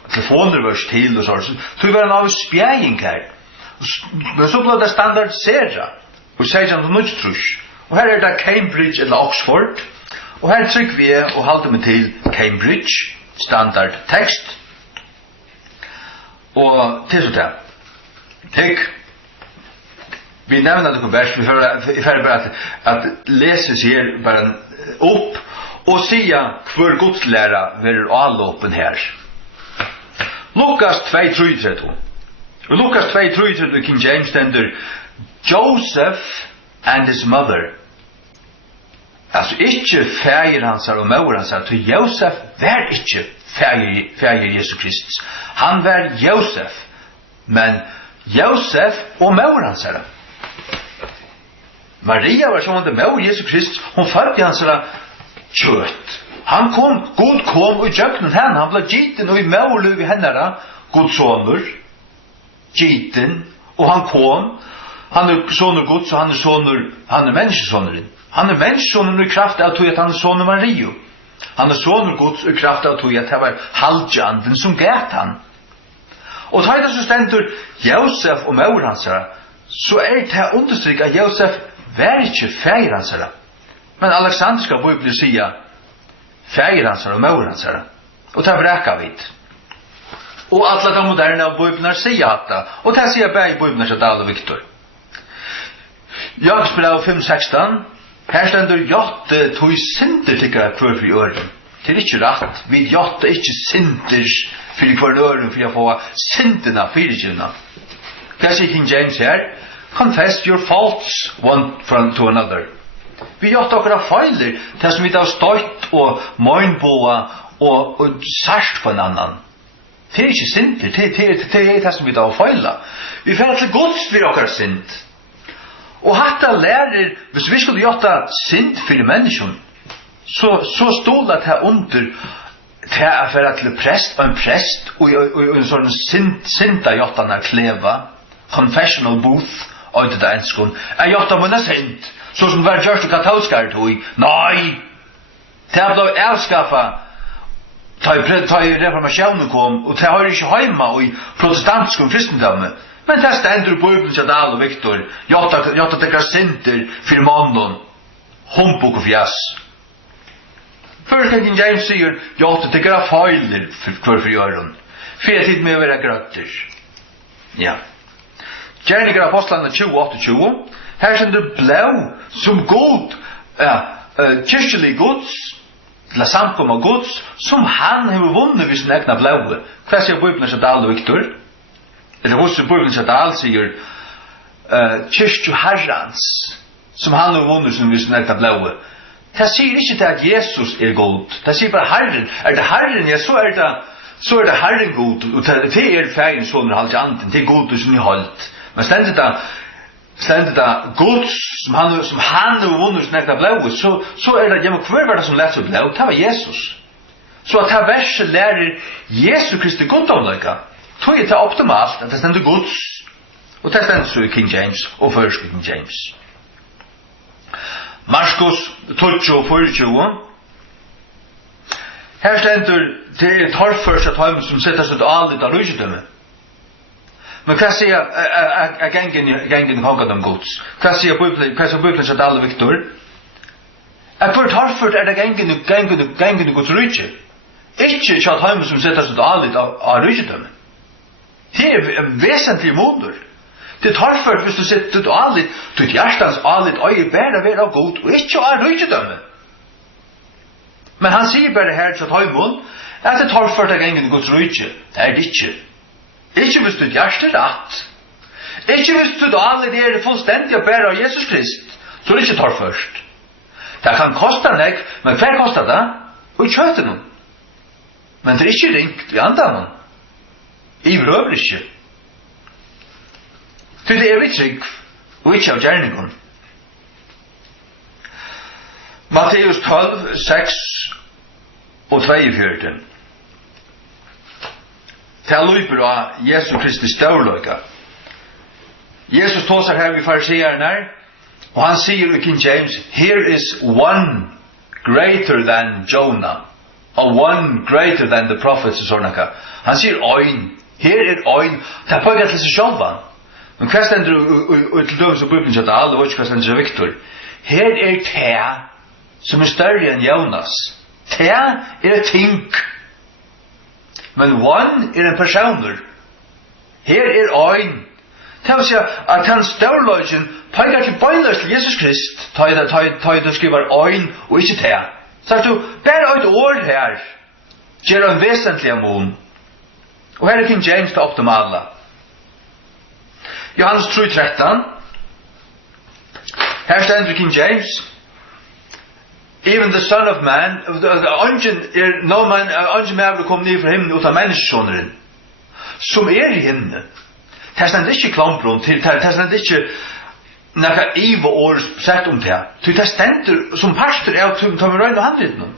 telefoner var till och så det var en avspjäring här. Men så blev det standardiserat och säger att det trus. Och här är det Cambridge eller Oxford. Och här trycker vi och håller mig till Cambridge standard text. Och till så där. Vi nämner det på vers, vi får bara att läsa sig bara upp och säga hur Guds lära vill alla öppen här. Lukas 2:33. Och Lukas 2:33 King James ständer Joseph and his mother. Alltså inte fäger hans och mor hans, till Josef var inte fäger Jesus Kristus. Han var Josef, men Josef och mor hans. Maria var som inte mor Jesus Kristus, hon födde hans kött. God kom och jöknen henne, han blev giten och i mor i henne, Guds sonur. Giten och han kom. Han är sonur Guds och han är människosonuren. Han är människosonuren i kraft av att han är sonur Mario. Han är sonur Guds i kraft av att det var halvjanden som gät han. Och tar det så ständer Josef och mor hans så är det här understryk att Josef var inte fäger hans. Men Alexandriska bibeln säger fäger hans och mor hans. Och det bräkar vid. Och alla de moderna biblarna säger detta. Och det säger bäg biblarna så Dal och Viktor. Jakobsbrev 5:16. Här ständer jotte tog synder tycker kvar för ören. Det är inte rätt. Vi jotte inte synder för kvar ören för att få synderna fyrtjuna. Det säger King James här. Confess your faults one to another. Vi jotte okra fejler. Det som vi har stått och mönboa och sarskt på en annan. Det är inte synd, det är det som vi da feila. Vi får til Guds for okkar synd. Og hatta lærer, hvis vi skulle gjøre synd for mennesken, så stod det her under til å være til en prest, og en sånn synda gjørtene kleva, confessional booth, og det enskon, gjørtene munna synd, så som var gjørst og katolskar tog. Nei! Det ble avskaffet ta i reformationen kom och det har inte hemma i protestantiska kristendom. Men det ständer på Bibeln till Dal och Viktor. Jag tar synter för mannen. Humbug och fjäs. Först King James säger jag tar fejler för öron. För jag tid med att vara grötter. Ja. Gärningar apostlarna 28:20. Här ständer blå som god. Kyrkelig gods. La samkomma Guds som han har vunnit vid sin egna blåa. Vad säger Bibeln till Dal och Viktor? Eller hos Bibeln till Dal säger kyrkju Herrans som han har vunnit vid sin egna blåa. Det säger inte att Jesus är god. Det säger bara Herren. Är det Herren, ja, så är det Herren god. Och det är färgen sån halvt anten. Det är god och sin halt. Men ständigt det Guds som han har vunnit sin egna blåa, så är det, ja, men kvar var det som lät sig blå, det var Jesus. Så att här verset lärer Jesus Kristi goddomlöka, tog det optimalt att det ständer Guds. Och det ständer så i King James och först King James. Marskos 12:24. Här ständer det torrförst att han som sätter sig allt av rygdöme. Men vad säger gängen Hagadam Guds? Vad säger Bibeln så Dal och Viktor? Att för torrförst är det gängen Guds rygdöme. Ikke så att han som sätter sig allt av rygdöme. Det är en väsentlig moder. Det tar för hvis du sitter du allit, du hjärtans allit öjer bära vara god och inte är rydömme. Men han säger bara här så tar mun att det tar för dig ingen Guds rydje. Det är det inte. Ikke hvis du hjärst rätt. Ikke hvis du allit är fullständigt bära av Jesus Krist. Så det inte tar först. Det kan kosta nek, men hver kostar det? Og i kjøten noen. Men det er ikke ringt i andan noen. I røver ikke. Til det er vi trygg, og ikke av gjerningen. Matteus 12, 6 og 42. Til løyper av Jesu Kristi størløyga. Jesus tåsar her vi fariseeren her, og han sier i King James, here is one greater than Jonah, or one greater than the prophets, han sier oin, her er oin, det er pågæt til seg sjálvan. Men hva stender ut til dømes og bibelen kjøtt alle, og hva stender Victor? Her er te som er større enn Jonas. Te er ting. Men one er en personer. Her er oin. Det vil si at han størløgjen peiker til bøyløs til Jesus Krist, ta du skriver oin og ikke te. Så du, bare et ord her, gjør en vesentlig amon. Og her er King James til optimala. Johannes 3:13. Her stender King James. Even the Son of Man, ungen med vil komme ned fra himmelen utan menneskesåneren, som er i himmelen. Det stender ikke klampron til, det stender ikke nekka iva år sett om det. Det stender som pastor av Tommerøyne og handlitten.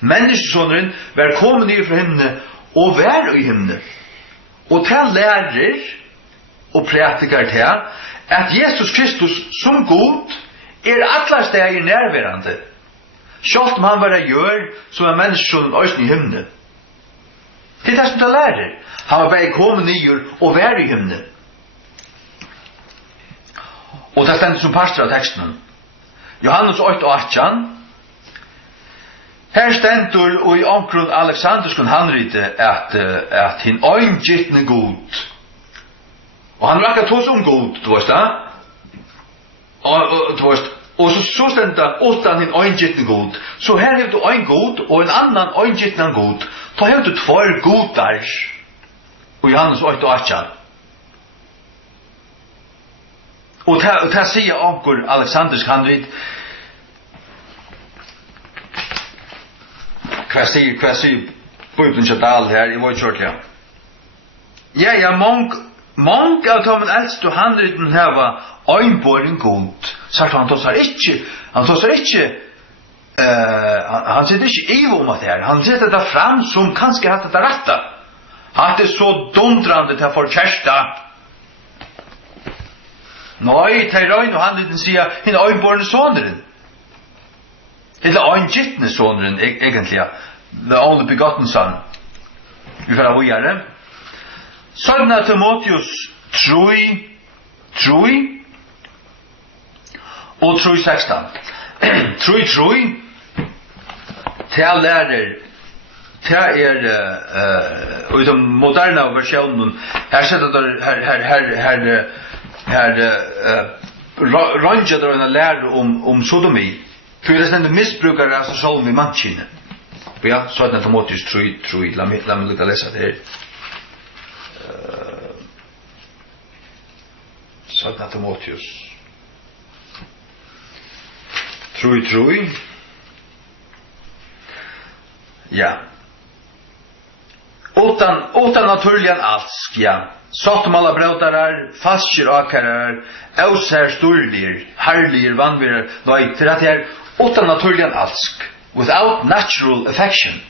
Menneskesåneren vil komme ned fra himmelen og være i himmelen. Og til lærer og prætikar til at Jesus Kristus som god er alle steder nærværende. Sjalt om han var gjør som en menneskesån øysen i himmelen. Det er det som det lærer. Han var bare kommet nyer og være i himmelen. Og det stender som pastor av teksten. Johannes 8:18. Her stender og i omkron Alexanderskon handrite at hin øyngittne god. Og han rakka tos om god, du veist da? Og så stender utan hin øyngittne god. Så her har du øyn god og en annan øyngittne god. Så har du tvær godar. Og Johannes 8:18. Og ta sier omkron Alexandersk handrite Hva sier Bibelen Kjadal her i vår kjørtlige? Ja, mong av Tommen eldste handriten her var øynbåren god. Sagt han tåsar ikke, han sitter ikke i om at det her. Han sitter det fram som kanskje hatt det rette. At det er så dundrande til for kjærsta. Nei, til øyn og handriten sier henne øynbåren soneren. Eller øyngittne soneren, egentlig. The only begotten son. Vi får ha høyere. Sånn at Timotheus troi og troi 16. Troi til lærer til og i den moderne versjonen her setter der ranger der en lærer om sodomi. For det stender misbrukere av seg selv i mannkine. Ja, sånn at Timotheus troi. La meg lukka lesa det her. Sånn at Timotheus troi. Ja. Utan naturligen alsk, ja. Sått om alla brøtarar, falskir akarar, ausær storlir, harlir, vanvirar, nei, til at det er utan naturligen alsk. Without natural affection.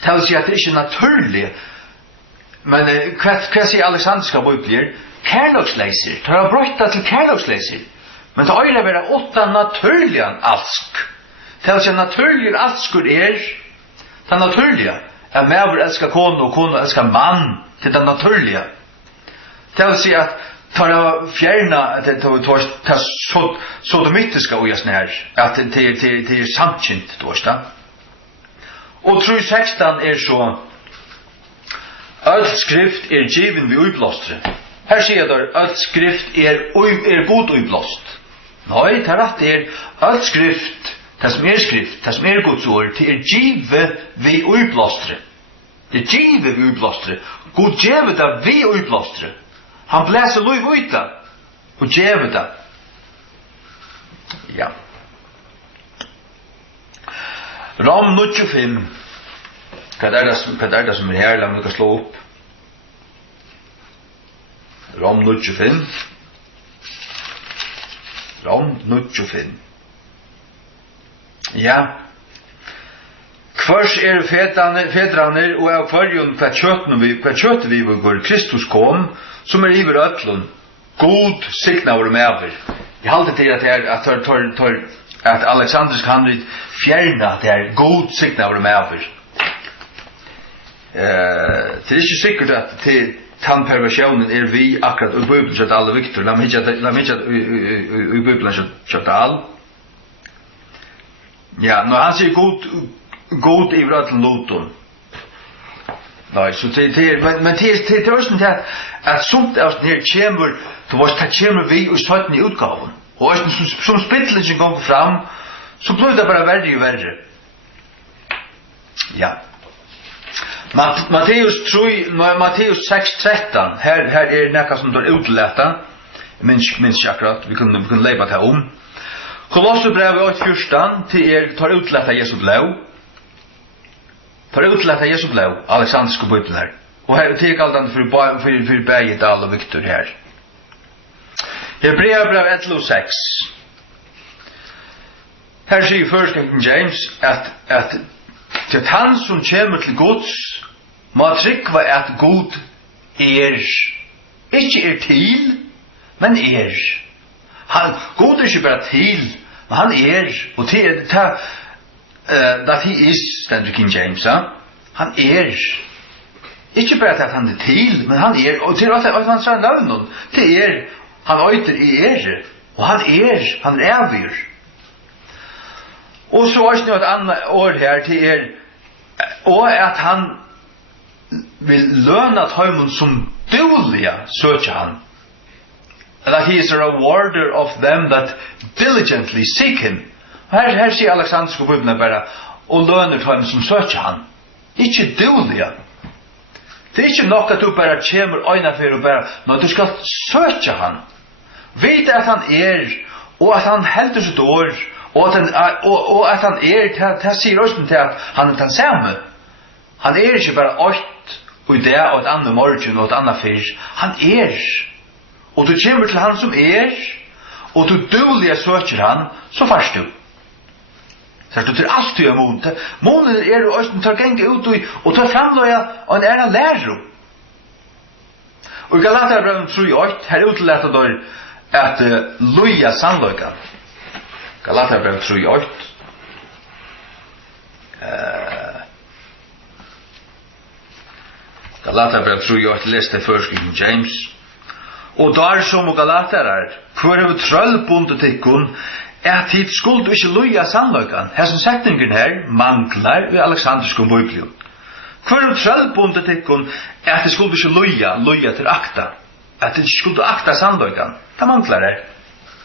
Det vil si at det ikke er naturlig. Men hva sier Alexanderska bibler? Kærløksleiser. Det har brøtta til kærløksleiser. Men det øyler være utan naturlig alsk. Det vil si at naturlig alskur er det naturlige. At maver elskar kone og kone elskar mann. Det er det naturlige. Det vil si at tar jag fjärna att det tar sodomitiska ojasen här att det är samtjent torsdag. Och 3:16 är så all skrift är given vid utblåstre. Her sier der att skrift god utblåst. Nei, det rätt att skrift, det som skrift, det som Guds ord, det givet vi utblåstre. Det givet vi utblåstre. God givet det vi utblåstre. Han bläser lov uta och givet det. Ja. Rom 95. Vad är det som här? Låt mig slå upp. Rom 95. Rom 95. Ja. Kvars fedraner og av kvarjon hva kjøtt vi går Kristus kom, som iver ötlun, god sikna vår mever. Jeg halte til at Alexanders kan vi fjerna at god sikna vår mever. Det ikke sikkert at til tannperversionen vi akkurat i Bibelen kjøtt alle viktor. La meg ikke i Bibelen kjøtt all. Ja, når han sier god i vrøtlen loton. Nei, så men til høsten til at somt av den her kjemur, det kjemur vi i 17 utgaven. Og som spittlingen går fram, så blir det bare verre og verre. Ja. Matteus 6:13, her nekka som er utleta, minst akkurat, vi kan leipa det om. Kolosserbrevet 8:14 til tar utleta Jesu blod. Tar utleta Jesu blod, Alexanderske bibelen her. Og her til kaldan for bæget alle Victor her. Hebreerbrevet 11:6. Her sier først King James at til han som kommer til Guds må trykva at God ikke til, men God ikke bare til, men han og til that he is, stendur King James, han ikke bare at han til, men han og til at han sier navnen, til han øyter og han avgjør. Og så er det et annet ord her til og at han vil lønne tøymen som dårlige søker han. That he is a rewarder of them that diligently seek him. Her sier Alexanderske bibelen bare og lønner tøymen som søker han. Ikke dårlige. Det er ikke nok at du bare kommer øyne for og bare, når du skal søke han. Vet at han og at han helder sitt år, og at han det sier også til at han den samme. Han ikke bare åkt, og det og et annet morgen og et annet fyr. Han og du kommer til han som og du dårlige søker han, så først du. Så du til alt du er mot. Månen og østen tar genge ut og tar framløya, og han en lærer. Og i Galaterbrevet 3:8, her utletter du at loja sannløyga. Galaterbrevet 3:8. Galaterbrevet 3:8 leste først King James. Og der som Galaterar, hvor er vi trøllbundet tikkun, hit skuld ikke loja sannløygan. Hessen setningen her manglar ved Alexanderske bibelen. Hvor er vi trøllbundet tikkun, det skuld ikke loja til akta. At det skulle akta sannløygan. Det manglar her.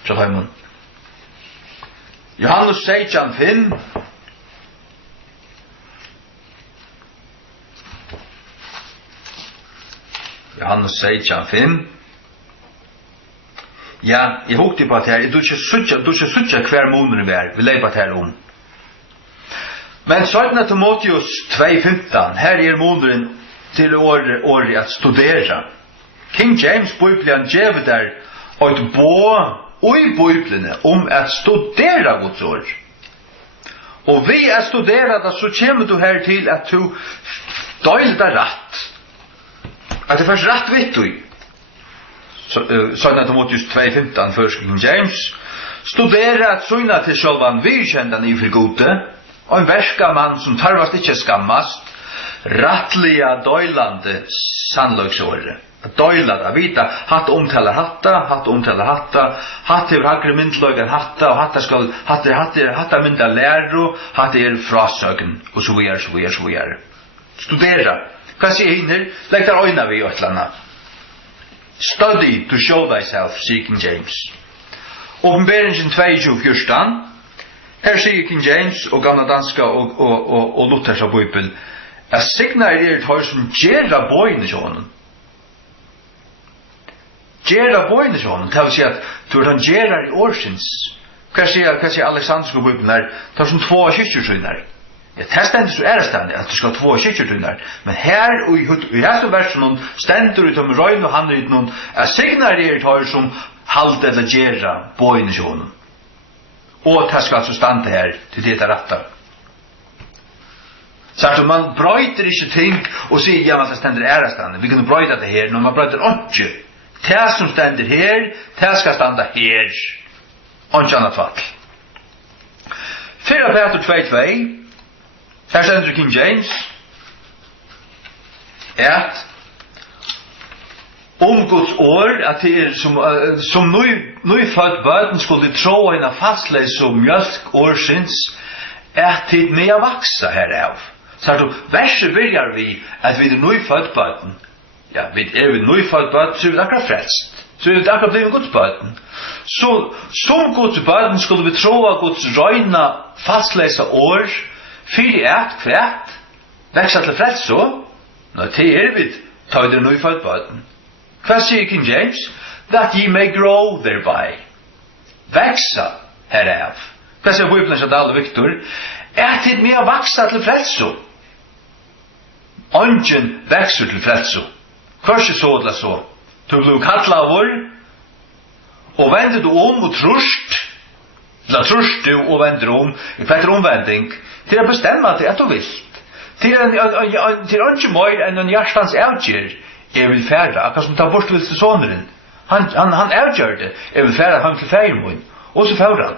Så høymon. Johannes 16:5. Johannes 16:5. Ja, jeg hukte på at her, du ikke suttja hver måneder vær, vi leipa her om. Men 17. Timotheus 2:15, her måneden til året at studera. King James Bibelen gjev der et bo i Bibelen om at studera Guds ord. Og vi at studera det, så kommer du her til at du døyler det rett. At det først rett vitt du. 17. Timotheus 2:15 først King James. Studera at søgna til sjølvan virkjendan i for gode, og en verska mann som tarvast ikke skammast, rattliga døylande sannløksåret. Døyla det, vita, hatt omtaler hatta, hatt til hakre myndløygan hatta, og hatta mynda læro, hatt frasøgen, og så videre. Studera. Hva sier hinner? Legg der øyna vi i øtlanda. Study to show thyself, sier King James. Åpenberingen 22:14. Her sier King James og gamla danska og lutherska bibel. Jeg signar tar som gjerra bøyne til honom. Gjerra bøyne til honom. Det vil si at du er den gjerrar i årsins. Hva sier Alexanderska bibelen her? Tar som 2 kyrkjutrynar. Ja, det stendur så ærestande at du skal ha 2 kyrkjutrynar. Men her og i her som versen stendur ut om røyn og handrit noen jeg signar tar som halde eller gjerra bøyne til honom. Og det skal altså stande her til det retta. Så at man brøyter ikke ting og sier ja, det stender ærestande. Vi kan brøyta det her, når man brøyter ikke. Det som stender her, det skal stande her. Ikke annet fall. 4 Peter 2:2. Her stender King James. At Guds år, at det er som nøyfødt bøten skulle tro en av fastleis som mjölk årsins, at det med å vaksa herav. Så du, verset byrjar vi at vi er nøyfødt bøten. Ja, vi er nøyfødt bøten, så er vi akkurat frelst. Så er vi akkurat blivet Guds bøten. Så som Guds bøten skulle vi tro av Guds røyna fastleisa år, fyrir kvært, veksa til frelst så. Nå, det er vi, tar vi det nøyfødt bøten. Hva sier King James? That ye may grow thereby. Veksa herav. Hva sier Bibelen til alle Victor? Tid med å vaksa til frelso. Ongen vekser til frelso. Kanskje så eller så. Du blir kallet av vår, og vender du om og trust, eller trust du og vender om, i pletter omvending, til å bestemme at du vil. Til ikke mer enn en hjertans avgjør, jeg vil fære, akkurat som ta bort vil til soneren. Han avgjør det, jeg vil fære han til færemån, og så fære han.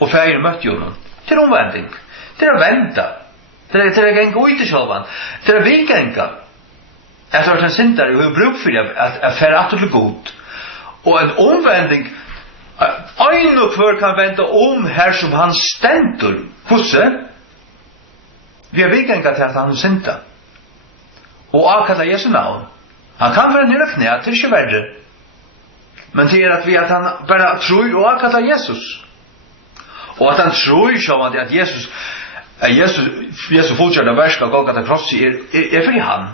Og fære møtte jo noen. Til omvending, til å vente, til å genge ut i sjølvan, til å vikenga. Jeg tror at han sinter, og har bruk for at fære at til god. Og en omvending, ein og hver kan vente om her som han stendur. Hvordan? Vi har vikenga til at han sinter. Og akkurat Jesu navn. Han kan være nere knæ, det er ikke verre. Men det er at han bare tror og akkurat Jesus. Og at han tror så at Jesus fortsatt verska Golgata krossi er fri han.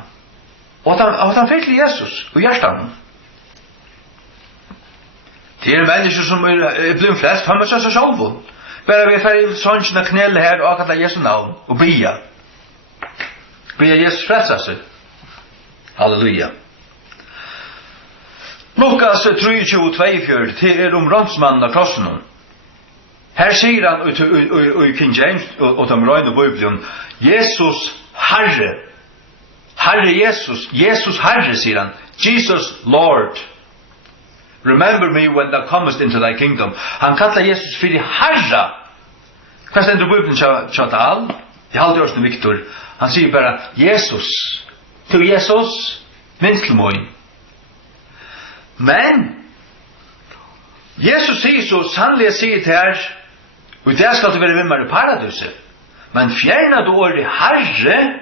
Og at han fikk til Jesus og hjertan. Det er mennesker som er blevet flest, han må seg seg selv. Bare vi er ferdig sånn knelle her og akkurat Jesu navn og bia. Bia Jesus frelsa seg. Halleluja. Lukas 3:22, det er ramsmannen av krossen. Her sier han i King James og de røyne Bibelen, Jesus Herre. Herre Jesus. Jesus Herre, sier han. Jesus Lord. Remember me when thou comest into thy kingdom. Han kallar Jesus fyrir Herre. Hva stender Bibelen tjattal? I halvdjørsten Victor. Han sier bare Jesus. Til Jesus, minst til moin. Men Jesus sier så sannlig sier til her, og det skal du være vimmar i paradiset. Men fjerna du året Herre,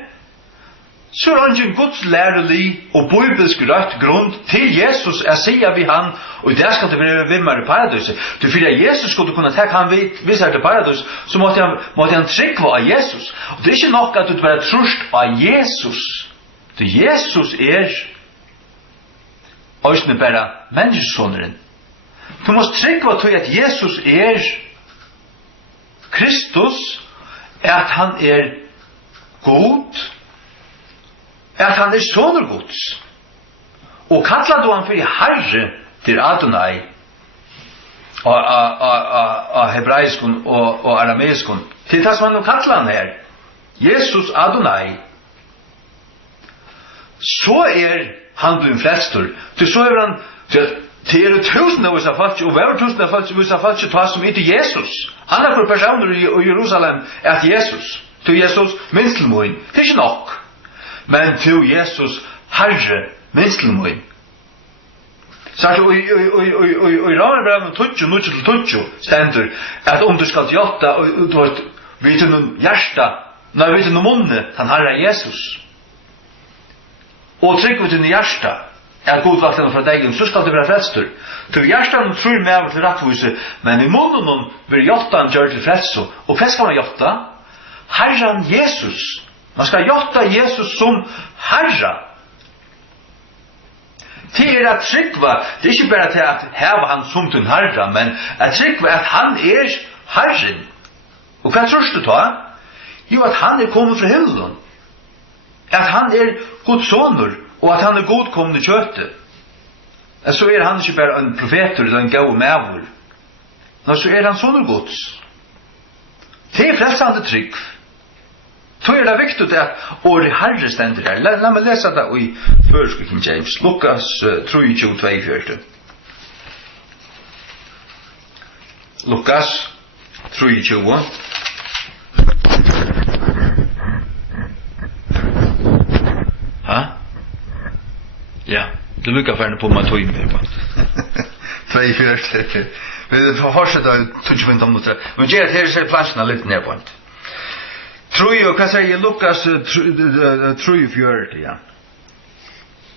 så er han ikke Guds lærelig og bibelsk rødt grunn til Jesus jeg sier vi han, og det skal du være vimmar i paradiset. Du fyrir Jesus skulle kunne ta han hvis her til paradis, så måtte han tryggva av Jesus. Og det er ikke nok at du bare trust av Jesus. Det Jesus Øysene bare menneskesåneren. Du måst tryggva til at Jesus Kristus, at han god, at han sånner gods. Og kallar du han for Herre til Adonai, av hebraiskun og arameiskun, til det som han kallar han her, Jesus Adonai, så han blir flestor. Til så han, til tusen av oss av falsk, og hver tusen av oss av falsk, ta som ikke Jesus. Andre personer i Jerusalem Jesus. Til Jesus minnstelmoen. Det er ikke nok. Men til Jesus Herre minnstelmoen. Så at i Ramerbrevet 20 stendur at om du skal hjelta og vi til noen hjärsta, når vi til noen munne, han Herre Jesus. Og trygg vi til noen hjärsta, er god vakten fra deg, så skal du være frelstur. Til hjertan tror med til rettvise, men i munnen vil jottan gjøre til frelso. Og hva skal man jotta? Herren Jesus. Man skal jotta Jesus som Herre. Det at trykva, det ikke bare til at heva han som til Herre, men at trykva at han Herren. Og hva tror du da? Jo, at han kommet fra himmelen. At han Guds sonur, og at han godkommen i kjøttet. Så han ikke bare en profeter eller en gau mævur. Så han sonur Guds. Det frelsande trygg. Så det viktig at året Herre stender her. La meg lese det i Førske King James. Lukas 3:22. Lukas 3:20. Ja, du lukkar færne på meg tøy mer på. 2:4. Vi får fortsette 25 minutter. Men gjør at her ser plassene litt ned på. Hva sier Lukas 3:4, ja.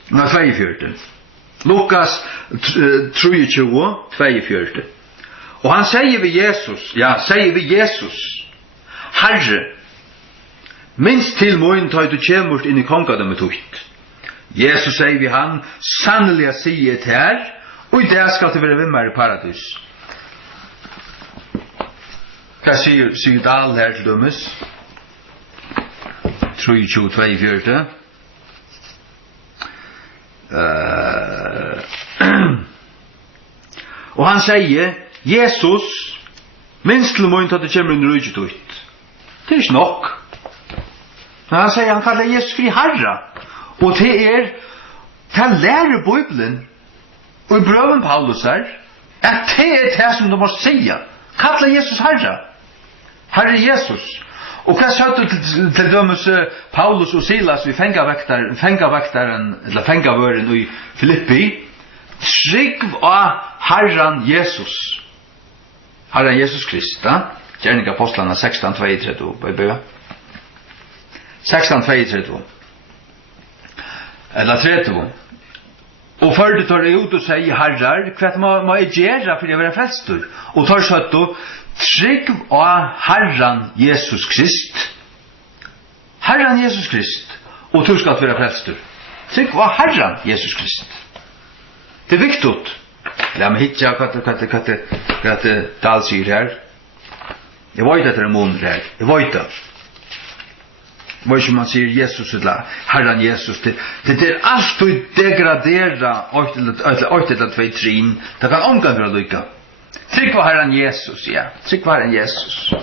Nei, 2:4. Lukas 3:22. Og han sier ved Jesus, Herre, minst til morgen tar du kjemurt inn i kongadømmet tukt. Jesus sier ved han, sannelig sier til her, og i det skal det være vimmer i paradis. Hva sier Dahl her til dømmes? 3:22. Og han sier, Jesus, minst til morgen tar du kjemurt inn i rydget tukt. Det ikke nok. Men han sier, han kallar Jesus fri Herre. Og det lærer Bibelen og i brøven Paulus her at det som du må sige. Kalla Jesus Herre. Herre Jesus. Og hva sa du til dømes Paulus og Silas i fengavektaren eller fengavøren i Filippi? Trygg av Herren Jesus. Herren Jesus Krist. Gjerning apostlene 16:32. 16:32. Eller 30. Og før du tar deg ut og sier herrer, hva må jeg gjøre for å være frelstur? Og tar søtt og trygg av Herren Jesus Krist. Herren Jesus Krist. Og du skal være frelstur. Trygg av Herren Jesus Krist. Det viktig. La meg hitte hva Dahl sier her. Jeg vet at det måneder her. Jeg vet det. Vad som man säger Jesus eller Herren Jesus det allt degradera eller 2 trin. Det kan omgå vara lycka. Tryck på Herren Jesus, ja. Tryck på Herren Jesus.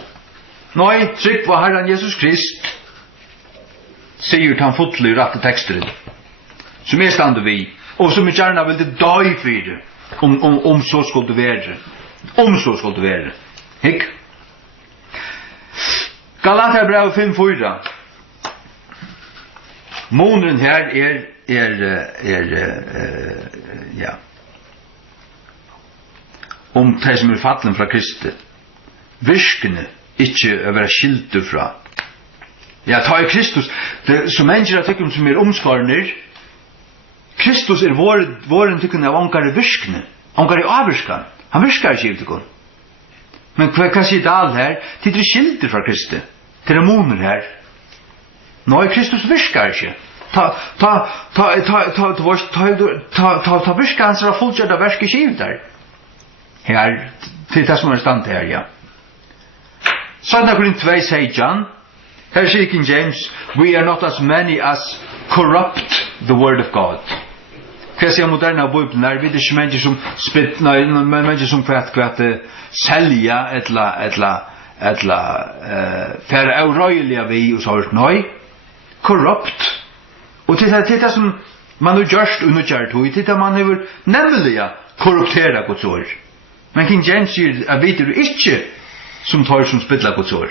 Nej, tryck på Herren Jesus Krist. Säger han fotlig i rätta texter. Som är stannar vi och som gärna vill det dö för det. Om så skulle det vara. Om så skulle det vara. Hick. Galaterbrev 5:4. Månen her ja. Om det som fallen fra Kristi. Virkene ikke å være skilte fra. Ja, ta i Kristus. Det, som mennesker tykker som omskårende. Kristus våren tykker av ångare virkene. Ångare avvirkan. Han virkar ikke til gå. Men hva sier Dahl her? Det skilte fra Kristi. Det månen her. Nå Kristus virkar ikke. Ta virkar hans er fullgjørd av verske skivet der. Her, til det som stand her, ja. Sånn er Korint 2:16. Her sier King James, we are not as many as corrupt the word of God. Hva sier moderna av Bibelen her? Vi er ikke mennesker som mennesker som kvart selja etla færre aurøyelige vi og så hørt nøy. Korrupt. Og til det som man har gjørst underkjært og til det man har nemlig korruptera Guds ord. Men King James sier at vi er ikke som tar som spytla Guds ord.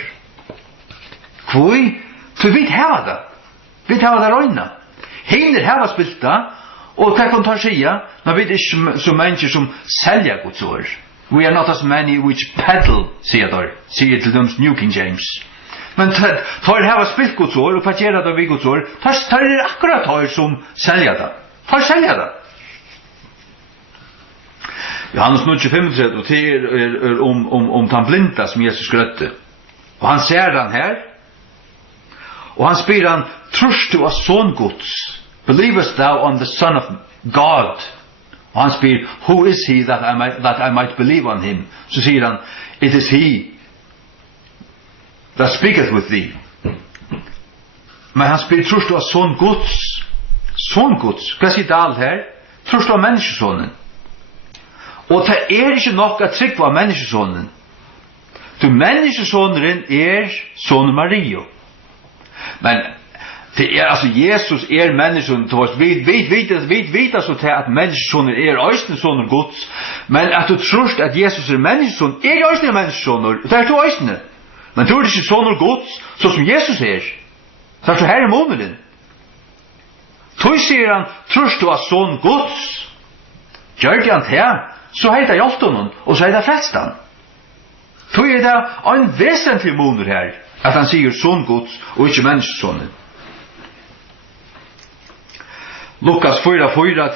Hvor? For vi har det. Vi har det røyna. Heiner har spylta og det kan ta sida når vi er ikke som mennesker som selger Guds ord. We are not as many which peddle, sier til dem New King James. Men tar det här spilt godsår och parkerar det vid godsår, tar det akkurat tar som säljer det. Tar säljer det. Johannes 9:35 och det är om den blinda som Jesus grötte. Och han ser den här. Och han spyr han, trust du a son Guds? Believest thou on the Son of God? Og han spyr, who is he that I might believe on him? Så sier han, it is he that speaketh with thee. Men han spyr, trust du a son Guds? Son Guds? Hva sier det alt her? Trust du a menneskesonen? Og det ikke nok at trygg var menneskesonen. Du menneskesoneren sonen Mario. Men det alltså Jesus människan till oss. Vi vet alltså till att människosonen östen sonen Guds. Men att du tror att Jesus människoson östen människoson. Det är du östen. Men tror du inte sonen Guds så som Jesus Så att här är månaden. Då säger han, tror du att son Guds? Gör det inte här. Så heter jag honom och så heter frälstan. Då är det en väsentlig månad här. Att han säger son Guds och inte människosonen. Lukas 4:4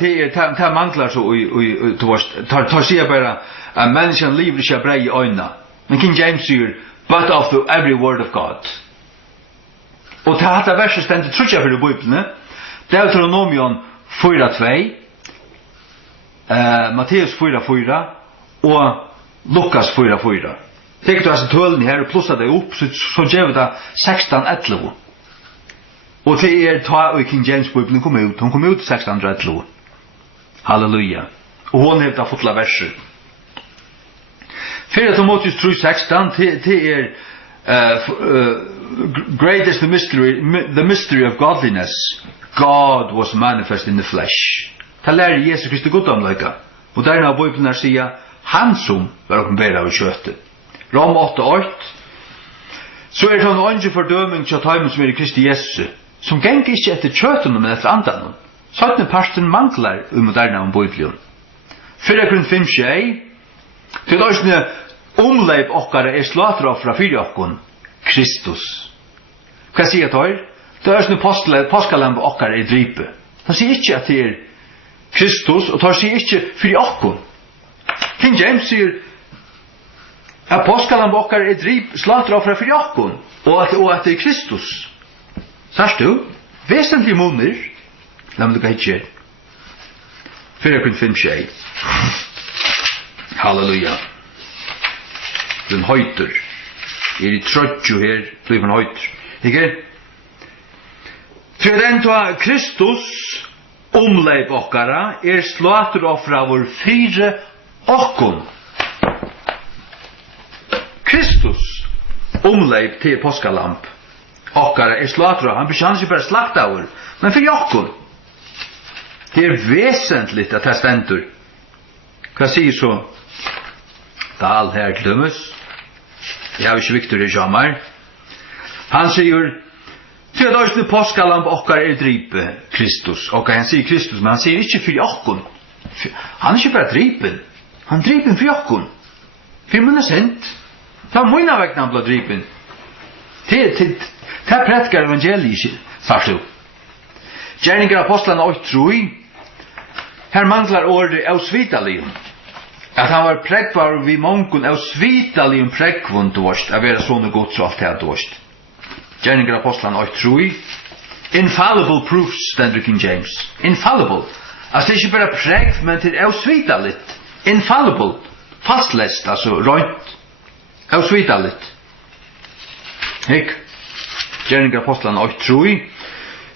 det manglar så i tar sig bara att människan lever inte bra i ögonen. Men King James säger but of the every word of God. Och det här verset ständer tror jag för i Bibeln. Deuteronomion 4:2 Matteus 4:4 och Lukas 4:4. Tänk du alltså tullen här och plussa det upp så ger vi det 16:11. Och det ta i King James Bibeln kom ut. Hon kom ut 16:11. Halleluja. Och hon har fått la verser. 4 Timoteus 3:16 det great is the mystery of godliness. God was manifest in the flesh. Det lär Jesus Kristus gudomlika. Och där när Bibeln säger han som var uppenbarad av köttet. Rom 8:8 så det en åndslig fördömning till att som i Kristi Jesus som gänger inte efter köttet men efter andan. Sådana parten manglar i moderna om Bibeln. 4 Korinthierbrev 5:6 till oss omleip okkara slåtroffra fyrir okkon Kristus. Hva sier det? Det er påskalamb okkara drype. Han sier ikke at det Kristus, og han sier ikke fyrir okkon. King James sier at påskalamb okkara drype slåtroffra fyrir okkon, og at det Kristus. Sørst du? Vesentlig munner. La meg lukke hitje. 4 Korinthierbrev 5:6. Halleluja. Den høyter. I trøtju her, blir man høyter. Ikke? For den til Kristus omleip okkara slåtroffra vår fire okkon. Kristus omleip til påskalamp okkara slåtroffra. Han blir ikke bare slakta over, men for okkon. Det vesentligt at det stendur. Hva sier så? Dal her til dømes. Jeg har ikke Victor i jammer. Han sier til at også påskalamp okkar drype Kristus. Og han sier Kristus, men han sier ikke for okkon. Han ikke bare drypen. Han drypen for okkon. For mun sent. Det var munna vegna han ble drypen. Det prætkar evangeliet, farstu. Gjerningar apostlarna 8:3. Her manglar ordet av svitalium. At han var prekvar vid mongon av svitalium prekvund dårst, av vera sånne gods og alt her dårst. Gjerningar apostlarna 8:3. Infallible proofs, stender King James. Infallible. Altså ikke bare prek, men til av svitalit. Infallible. Fastlest, altså røynt. Av svitalit. Hik. Gjerningar apostlarna 8:3.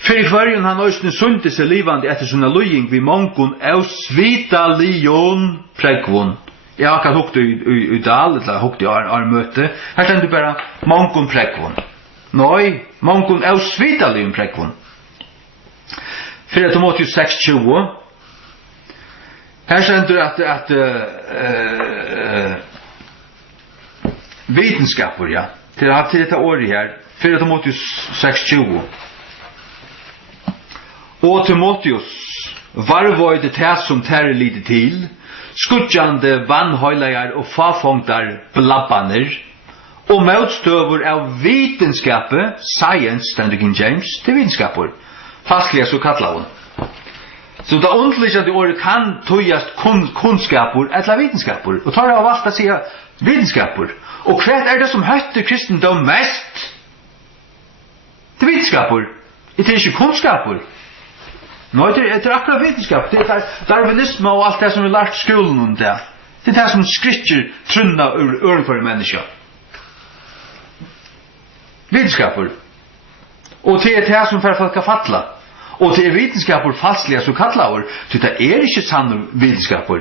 Fyrir hverjun han òsne sundi seg livandi etter sånne løying vi mongon av svitalion prekvun. Jeg har akkurat hukte i dal, eller hukte i armøte. Her stendur bara mongon prekvun. Nei, mongon av svitalion prekvun. 4 Timoteus 6:20. Her stendur at vitenskaper, ja. Til dette året her. 4 Timoteus 6:20. Og Timoteus varvøyde det som terre lite til, skudjande vannhøylegar og fafongtar blabbaner, og motstøver av vitenskapet, science, stender King James, til vitenskaper, fastliga så kallar hun. Så det underliggande ordet kan tøyast kunnskapur eller vitenskapur. Og tar jeg valgt å si vitenskapur. Og hva det som høtter kristendom mest? Det vitenskapur. Det ikke kunnskapur. Nei, det akkurat vitenskap. Det darwinisme og alt det som vi lært skolen om det. Det det som skritter trunna øren for mennesker. Vitenskapur. Og det det som for folk kan fattla. Og det vitenskapur falsliga som kallar til det ikke sann vitenskapur.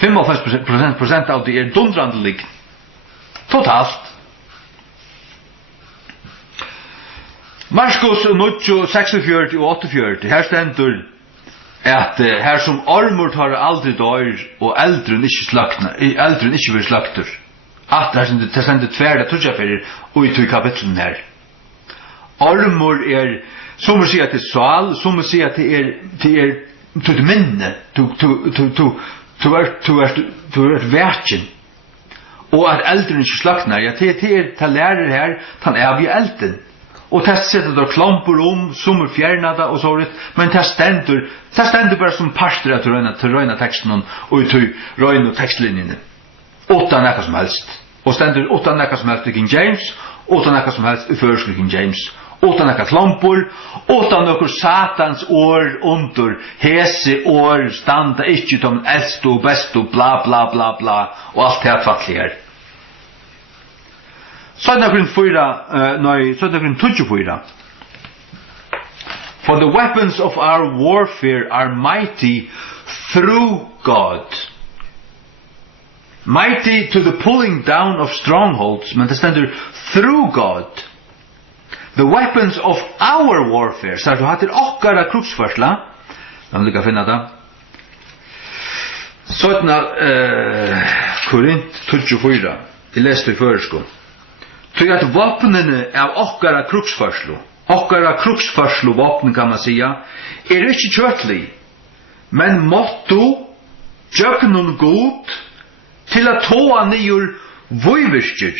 55% av det dundrande lik. Totalt. Markus 9, 46 og 48, her stendur at her som ormur tar aldri dør og eldrun ikke vil slaktur. At det stendur tverda tudjaferir og i 2 kapitlen her. Ormur som vi sier til sal, som vi sier til minne, du er verken. Og at eldren ikke slaknar, ja, til lærer her, han vi elden. Og det setter der klamper som fjernada og så vidt, men det stendur bare som parster til røyna teksten og til røyna tekstlinjene. Utan nekka som helst. Og stendur utan nekka som helst i King James, utan nekka som helst i først King James. Utan nekka klampor, utan nokkur satans år under, hese år standa ikkje som eldst og best og bla bla bla bla, og alt det fattelig her. Søndagrunn 24. For the weapons of our warfare are mighty through God. Mighty to the pulling down of strongholds, men det stender through God. The weapons of our warfare, så du hatt okkara kruksførsla, la meg lukka finna det. 17 Korint 24, jeg leste i føresko. Så at vapnene av okkara kruksførslu vapnen kan man sia, ikke kjøtlig, men måttu gjøknun god til at tåa nyer vøyvirker,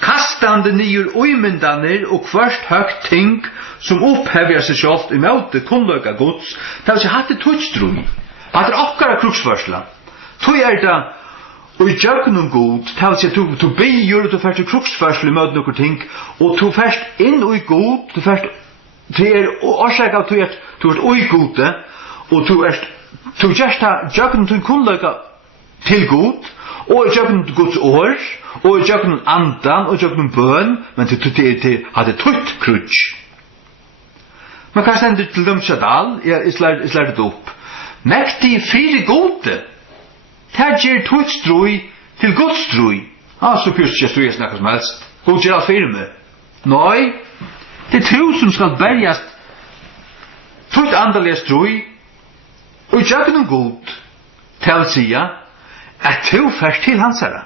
kastande nyer uimyndaner og hvert høgt ting som opphevjar seg sjálft i møte kunnløyga gods, det ikke hatt det tutstrui, hatt det okkara kruksførsla, tog det og i jøknum god, du byr, du fært i kruksførsel i møte nokkur ting, og du fært inn i god, du fært til årsak av du er i gode, og du gjersta jøknum til kunnløyga til god, og i jøknum gods år, og i jøknum andan, og i jøknum bøn, men til hadde tutt krutsk. Men hva stendur til dem sjadal, jeg slær det opp. Mektig fire gode, det gjør tutstrui til godstrui. Så pjust ikke strui snakka som helst. God gjør alt fyrir meg. Nei, det som skal berjast tutt andalega strui, og i jøknum god, til sia, at du fært til hansara.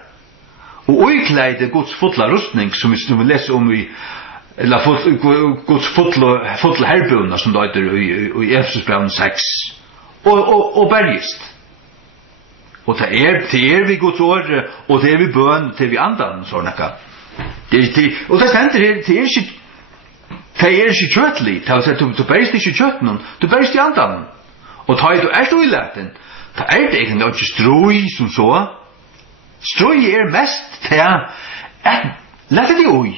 Og oikleide Guds fotla rustning, som vi leser om i Guds fotla herbuna, som det heter i Efesusbrevet 6. Og bergist. Og det vi Guds år, og det vi bøn, det vi andan, sånn ekka. Og det stender her, det ikke kjøtlig, du bergist ikke kjøtten, du bergist i andan. Og da du uilaten, da det egentlig ikke strøy som så. Strøy mest til at lette de ui.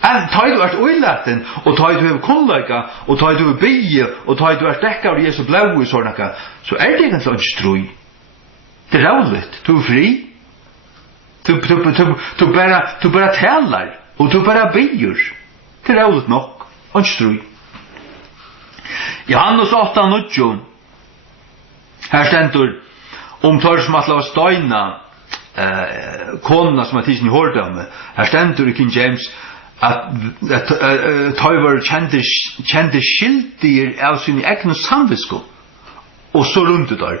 Ta du uilaten, og ta du kunnløyga, og ta du bygge, og ta du dekka av Jesu blau i sånn ekka, så det egentlig ikke strøy. Det rævligt, du fri. Du bara talar, og du bara bygger. Det rævligt nok, og strøy. Johannes 8:9. Her stendur tar som at lava støyna konuna som tisen i hårdømme. Her stendur i King James at tøyver kjente skildir av sin egen samvisko. Og så rundt der.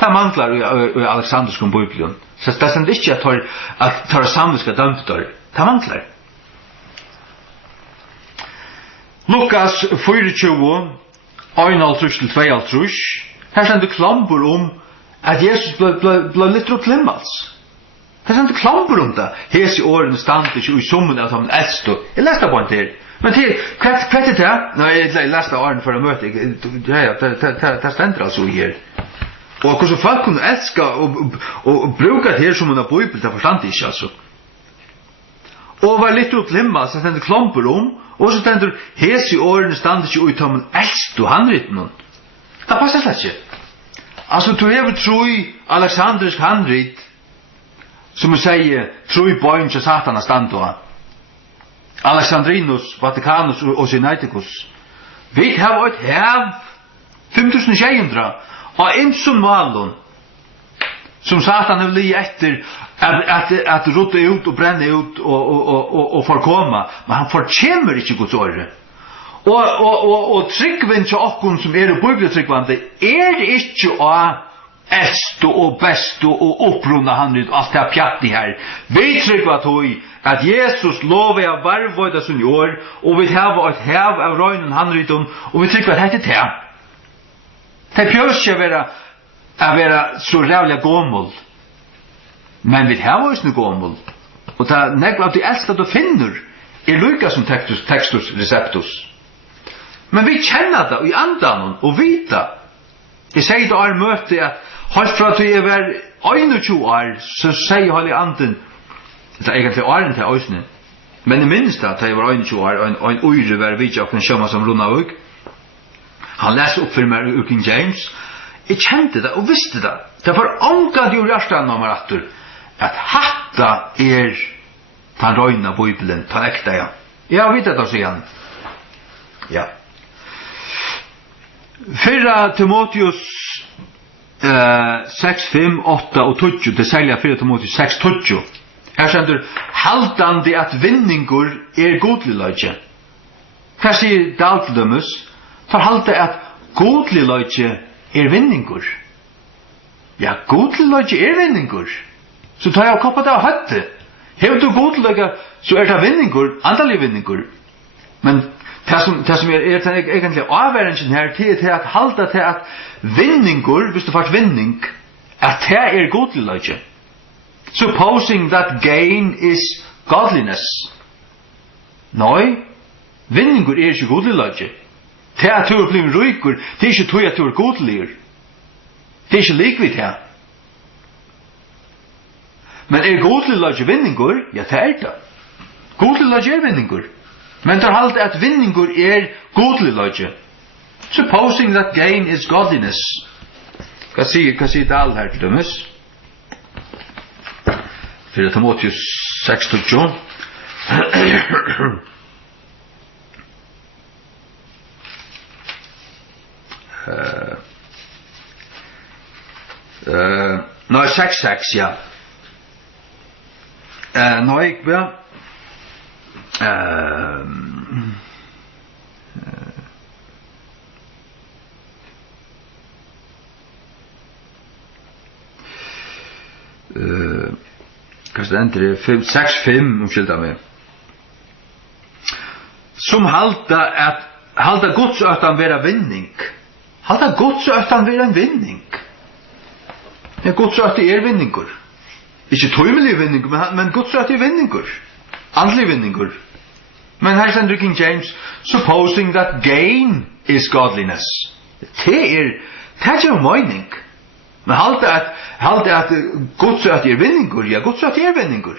Det manglar i Alexanderskon Bibelen. Så det stendur ikke at tar samviska dømt der. Det manglar. Lukas 24, 1-2. Her stendur klampur at Jesus ble litt og klimmals. Her stendur klampur det. Hes i årene stand ikke i summen av dem eldste. Jeg leste på en til. Men till kvart det nej jag läste orden för att möta det ständer alltså här. Och hur så folk kunde älska och bruka det här som en bibel det förstår inte alltså. Och var lite åt limma så ständer klampor och så ständer hes i orden stannar ju ut om älst och handritten. Det passar inte. Alltså du har tro i Alexandrisk handrit som säger tro i bøyen til Satan standua. Alexandrinus, Vaticanus og Sinaiticus. Vi har et hev 5600 og insum malun som Satan har li etter at rota ut og brenne ut og forkomma, men han forkjemmer ikke Guds åre. Og tryggven til okkun som bibeltryggvande ikke å estu og bestu og opprunna handrit og alt det pjatti her. Vi tryggva tog at Jesus lover av varvøyda som år og vi har et hev av røynen handritum og vi tryggva at det er det prøver ikke å være så rævlig gommel men vi har også noe gommel og det er nekva av de eldste du finner lykka som textus receptus men vi kjenner det i andan og vita jeg sier det er møte at helt fra til jeg var 21 år, så sier jeg i anden, det er egentlig åren til øysene, men jeg minnes det, da jeg var 21 år, og en øyre var vidt og en sjøma som Lundavug, han leser opp for meg ur King James, jeg kjente det og visste det, det var omgad jo hjertan om at hatta den røyna bibelen, den ekta, ja. Ja, vet det da, sier han. Ja. 4 Timotheus 6, 5, 8 og 20 det sælja 4 Timotheus 6, 20 her sendur haldandi at vinningur godlileitje hva sier Daltdømmes for halda at godlileitje vinningur ja, godlileitje vinningur så tar jeg koppa det av høtte hefur du godlileitje så det vinningur, andalig vinningur men det som egentlig avværingen her til at halda til at vinningur, hvis du fart vinning at det godlileitje supposing that gain is godliness nei vinningur ikke godlileitje det at du blir rykur det ikke tog at du godliger det ikke likvidt her men godlileitje vinningur ja det det godlileitje vinningur men der halda at vinningur godlileitje supposing that gain is godliness hva sier Dahl her til dømes 4 Timotheus 6, 20 nei 6, 6 ja nei ja Kastet 6-5 omskylda meg som halda Guds øttan vera vinning halda Guds øttan vera en vinning ja, Guds øttan vinningur ikke tøymelig vinningur men Guds øttan vinningur andlig vinningur men her sender King James supposing that gain is godliness det er mening men halda at Guds øttan vinningur ja, Guds øttan vinningur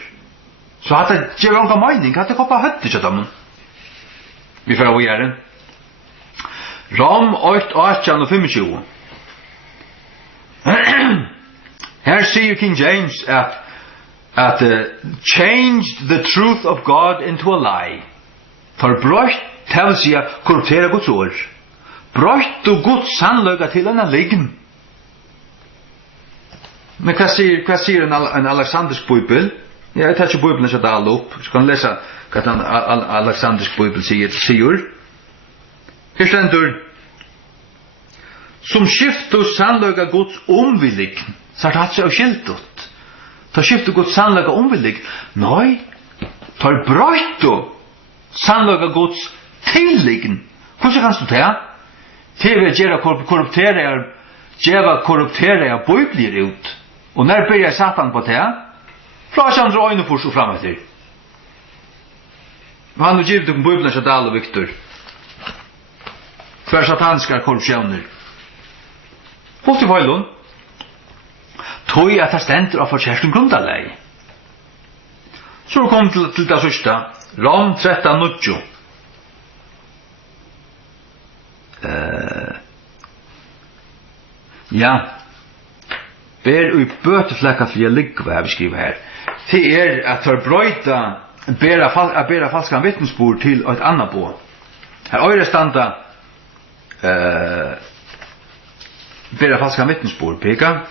så hatt det gjør noen mening hatt det koppa høtti kjøtt om vi får av å gjøre Rom 8, 18 og 25 her sier King James at changed the truth of God into a lie for brøtt til å si korruptera Guds ord brøtt og Guds sannløyga til en liggen men hva sier en alexandrisk bibel ja, jeg tar ikke bibelen så dal opp så kan lese hva en alexandrisk bibel sier her stendur som skifter sannløyga Guds omvillig så har det seg og skilt ut ta skifter Guds sannløyga omvillig nei tar brøtt og sannløyga Guds tilliggen hvordan kan du ta til vi gjør korruptere bibler ut og når börjar Satan på det flashan drar in och fram efter Han har givet dem Bibeln så Dal och Viktor. För sataniska korruptioner. Håll till vajlon. Tog att ha ständer av förkärsten grundaläg. Så kom till det första. Rom 13:9. Ja. Ber upp bötefläckar för jag ligger vad jag skriver här. Det att förbröjta bära falska vittnesbord till ett annat bo. Här öre standa bära falska vittnesbord peka.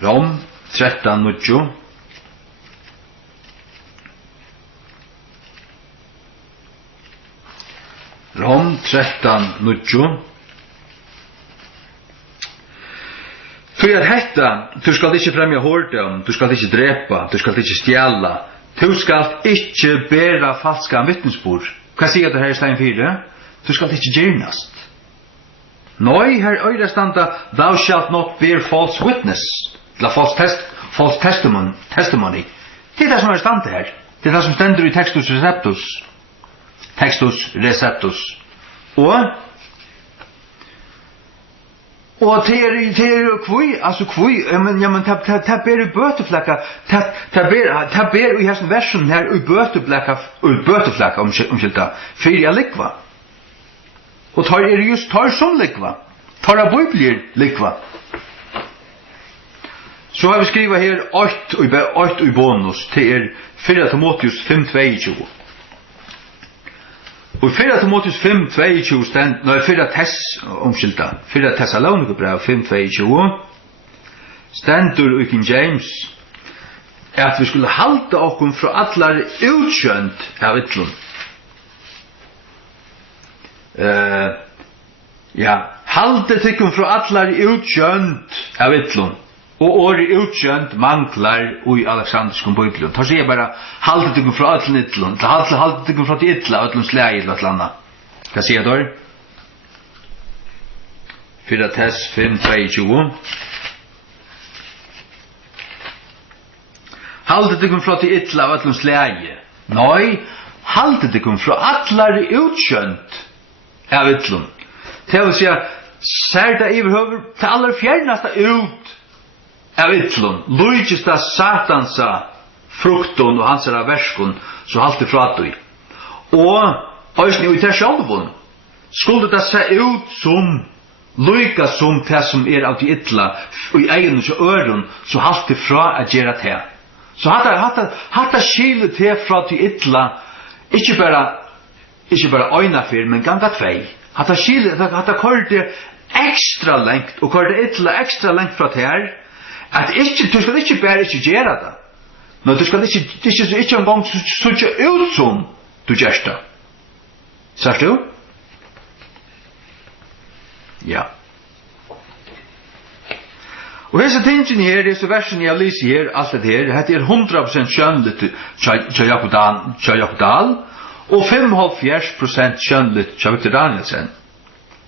Rom 13:9. Rom 13:9. För att hetta, du skall inte främja hårdom, du skall inte dräpa, du skall inte stjäla, du skall inte bära falska vittnesbord. Vad säger det här i släng 4? Du skall inte gärnast. Nej, här öjra standa, thou shalt not bear false witness, eller false testimony. Det är det som är standa här. Det är det som ständer i Textus Receptus. Textus Receptus. Och det är kvui, alltså kvui, men ta ber i böteflacka, ta ber i hästen versen här i böteflacka omskylta, för jag likva. Och tar är just tar som likva, tar av bibler likva. Så har vi skriva här 8 i bonus till 4 Timoteus 5:22. Och 4 Timoteus 5:22 ständ, när 4 Thessalonikerbrev 5:22 stendur i King James att vi skulle halta oss från allar utskönt av ytlun. Halta tyckum från allar utskönt av ytlun. Och åri utskönt manglar i Alexanderskum Bibeln. Tar sig bara halta tyckum från allar ytlun. Halta tyckum från ytla ytlun släg eller ett landa. Vad säger du? 4 Tess 5:22. Halta tyckum från ytla ytlun släg. Nej, halta tyckum från allar utskönt av ytlun. Det vill säga, särda överhuvud till allar fjärnaste ut av ytlun, lujtista satansa frukton och hansara verskon, så halt ifrån dig. Och ösni ut här självun, skulle det se ut som lujka som det som av de ytla, och i egen och öron, så halt ifrån att göra det. Så hatta skilet här från de ytla, inte bara öjna för, men ganga tvei. Hatta skilet, hatta kordet extra längt, og kordet ytla extra längt från det här, att du skal ikke bare ikke gjøre det. Men du skal ikke en gang sånn ut som du gjør det. Sørst du? Ja. Og disse tingene her, disse versene jeg lyser her, alt det her, det 100% skjønnelig til Jakob Dahl, og 75% skjønnelig til Victor Danielsen.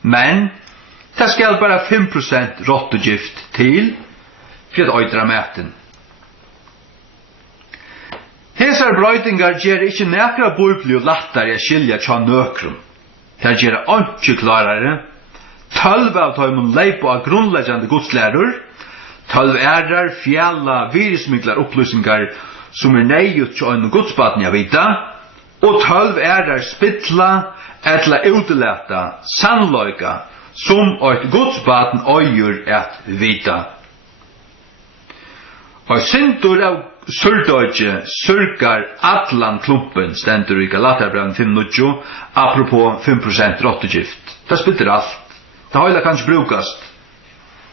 Men, det skal bare 5% rottegift til, for at øydra maten. Hesar brøytingar gjør ikke nekra bibli og lattare skilja tja nøkrum. Det gjør ikke klarare. 12 av tøymon leipo av grunnleggjande godslærur, 12 ærar, fjalla, virismyklar opplysningar som neiut tja en godsbaten jeg vita, og 12 ærar spittla etla uteleta sannløyka som eit godsbaten øyur et vita. Og syndur av surdøyge surkar atlan klumpen stendur i Galaterbrevet 5:9 apropos 5% rottegift. Det spytter alt. Det høyla kanskje brukast.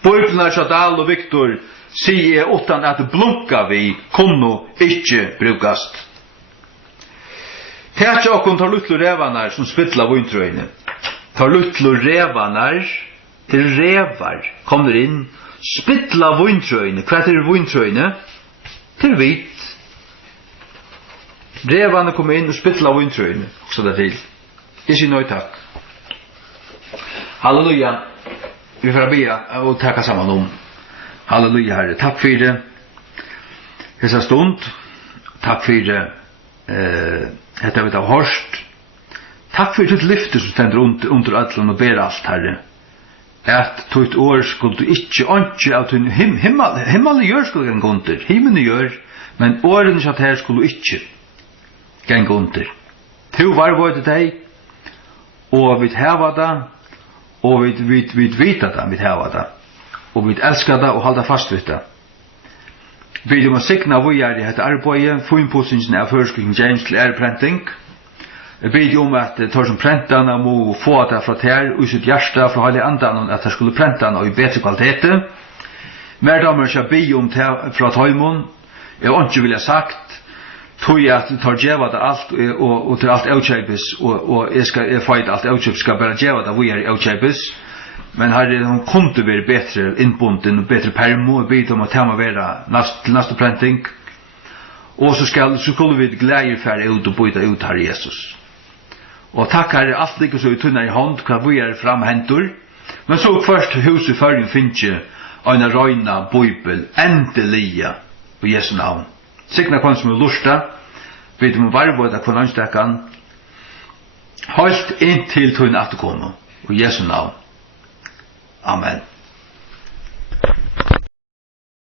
Bibelen er Dal og Viktor sier utan at blunka vi kunne ikke brukast. Tætja okkur tar luttlu revanar som spittla vuntrøyne. Tar luttlu revanar til revar kommer inn spittla vuntrøyne. Hva er vuntrøyne? Til vit. Revane kommer inn og spittla vuntrøyne. Så det til. Ikke nøy takk. Halleluja. Vi får be og takka saman om. Halleluja, Herre. Takk for det. Hesa stund. Takk for Hetta við av horst. Takk fyrir ditt lyfte som stender under ödlen og ber alt, Herre. At tøyt år skulle du ikke ønske av tøyne himmelen gjør skulle genge under. Himmelen gjør, men årene satt her skulle du ikke genge under. To var vårt deg, og vi heva det, og vi vita det, vi heva det. Og vi elskar det og halda fast vid det. Vi må signa vi i dette arbeidet, funnpåsingen av førskringen James til æreprenting. Jeg beder om at tar som prentene må få det fra ter, og sitt hjerte fra hele andan, at de skulle prentene i bedre kvalitet. Mer damer skal be om det fra Tøymon. Jeg har ikke vilja sagt, tog jeg at tar djeva det alt, og til alt avkjøpes, og jeg får alt avkjøpes, skal bare djeva det vi i avkjøpes. Men her hun kunne være bedre innbunden og bedre permo, og bede om at det må være til neste prenting. Og så skulle vi glede færre ut og bøyde ut her Jesus. Og takk her alt ikke så tunner i hånd, hva vi framhentur. Men så først huset førgen finnes en røyna bøybel, endelige, på Jesu navn. Sikna kvann som lusta, bede om varvåda kvann anstekkan, holdt inntil tunn at komme, på Jesu navn. Amen.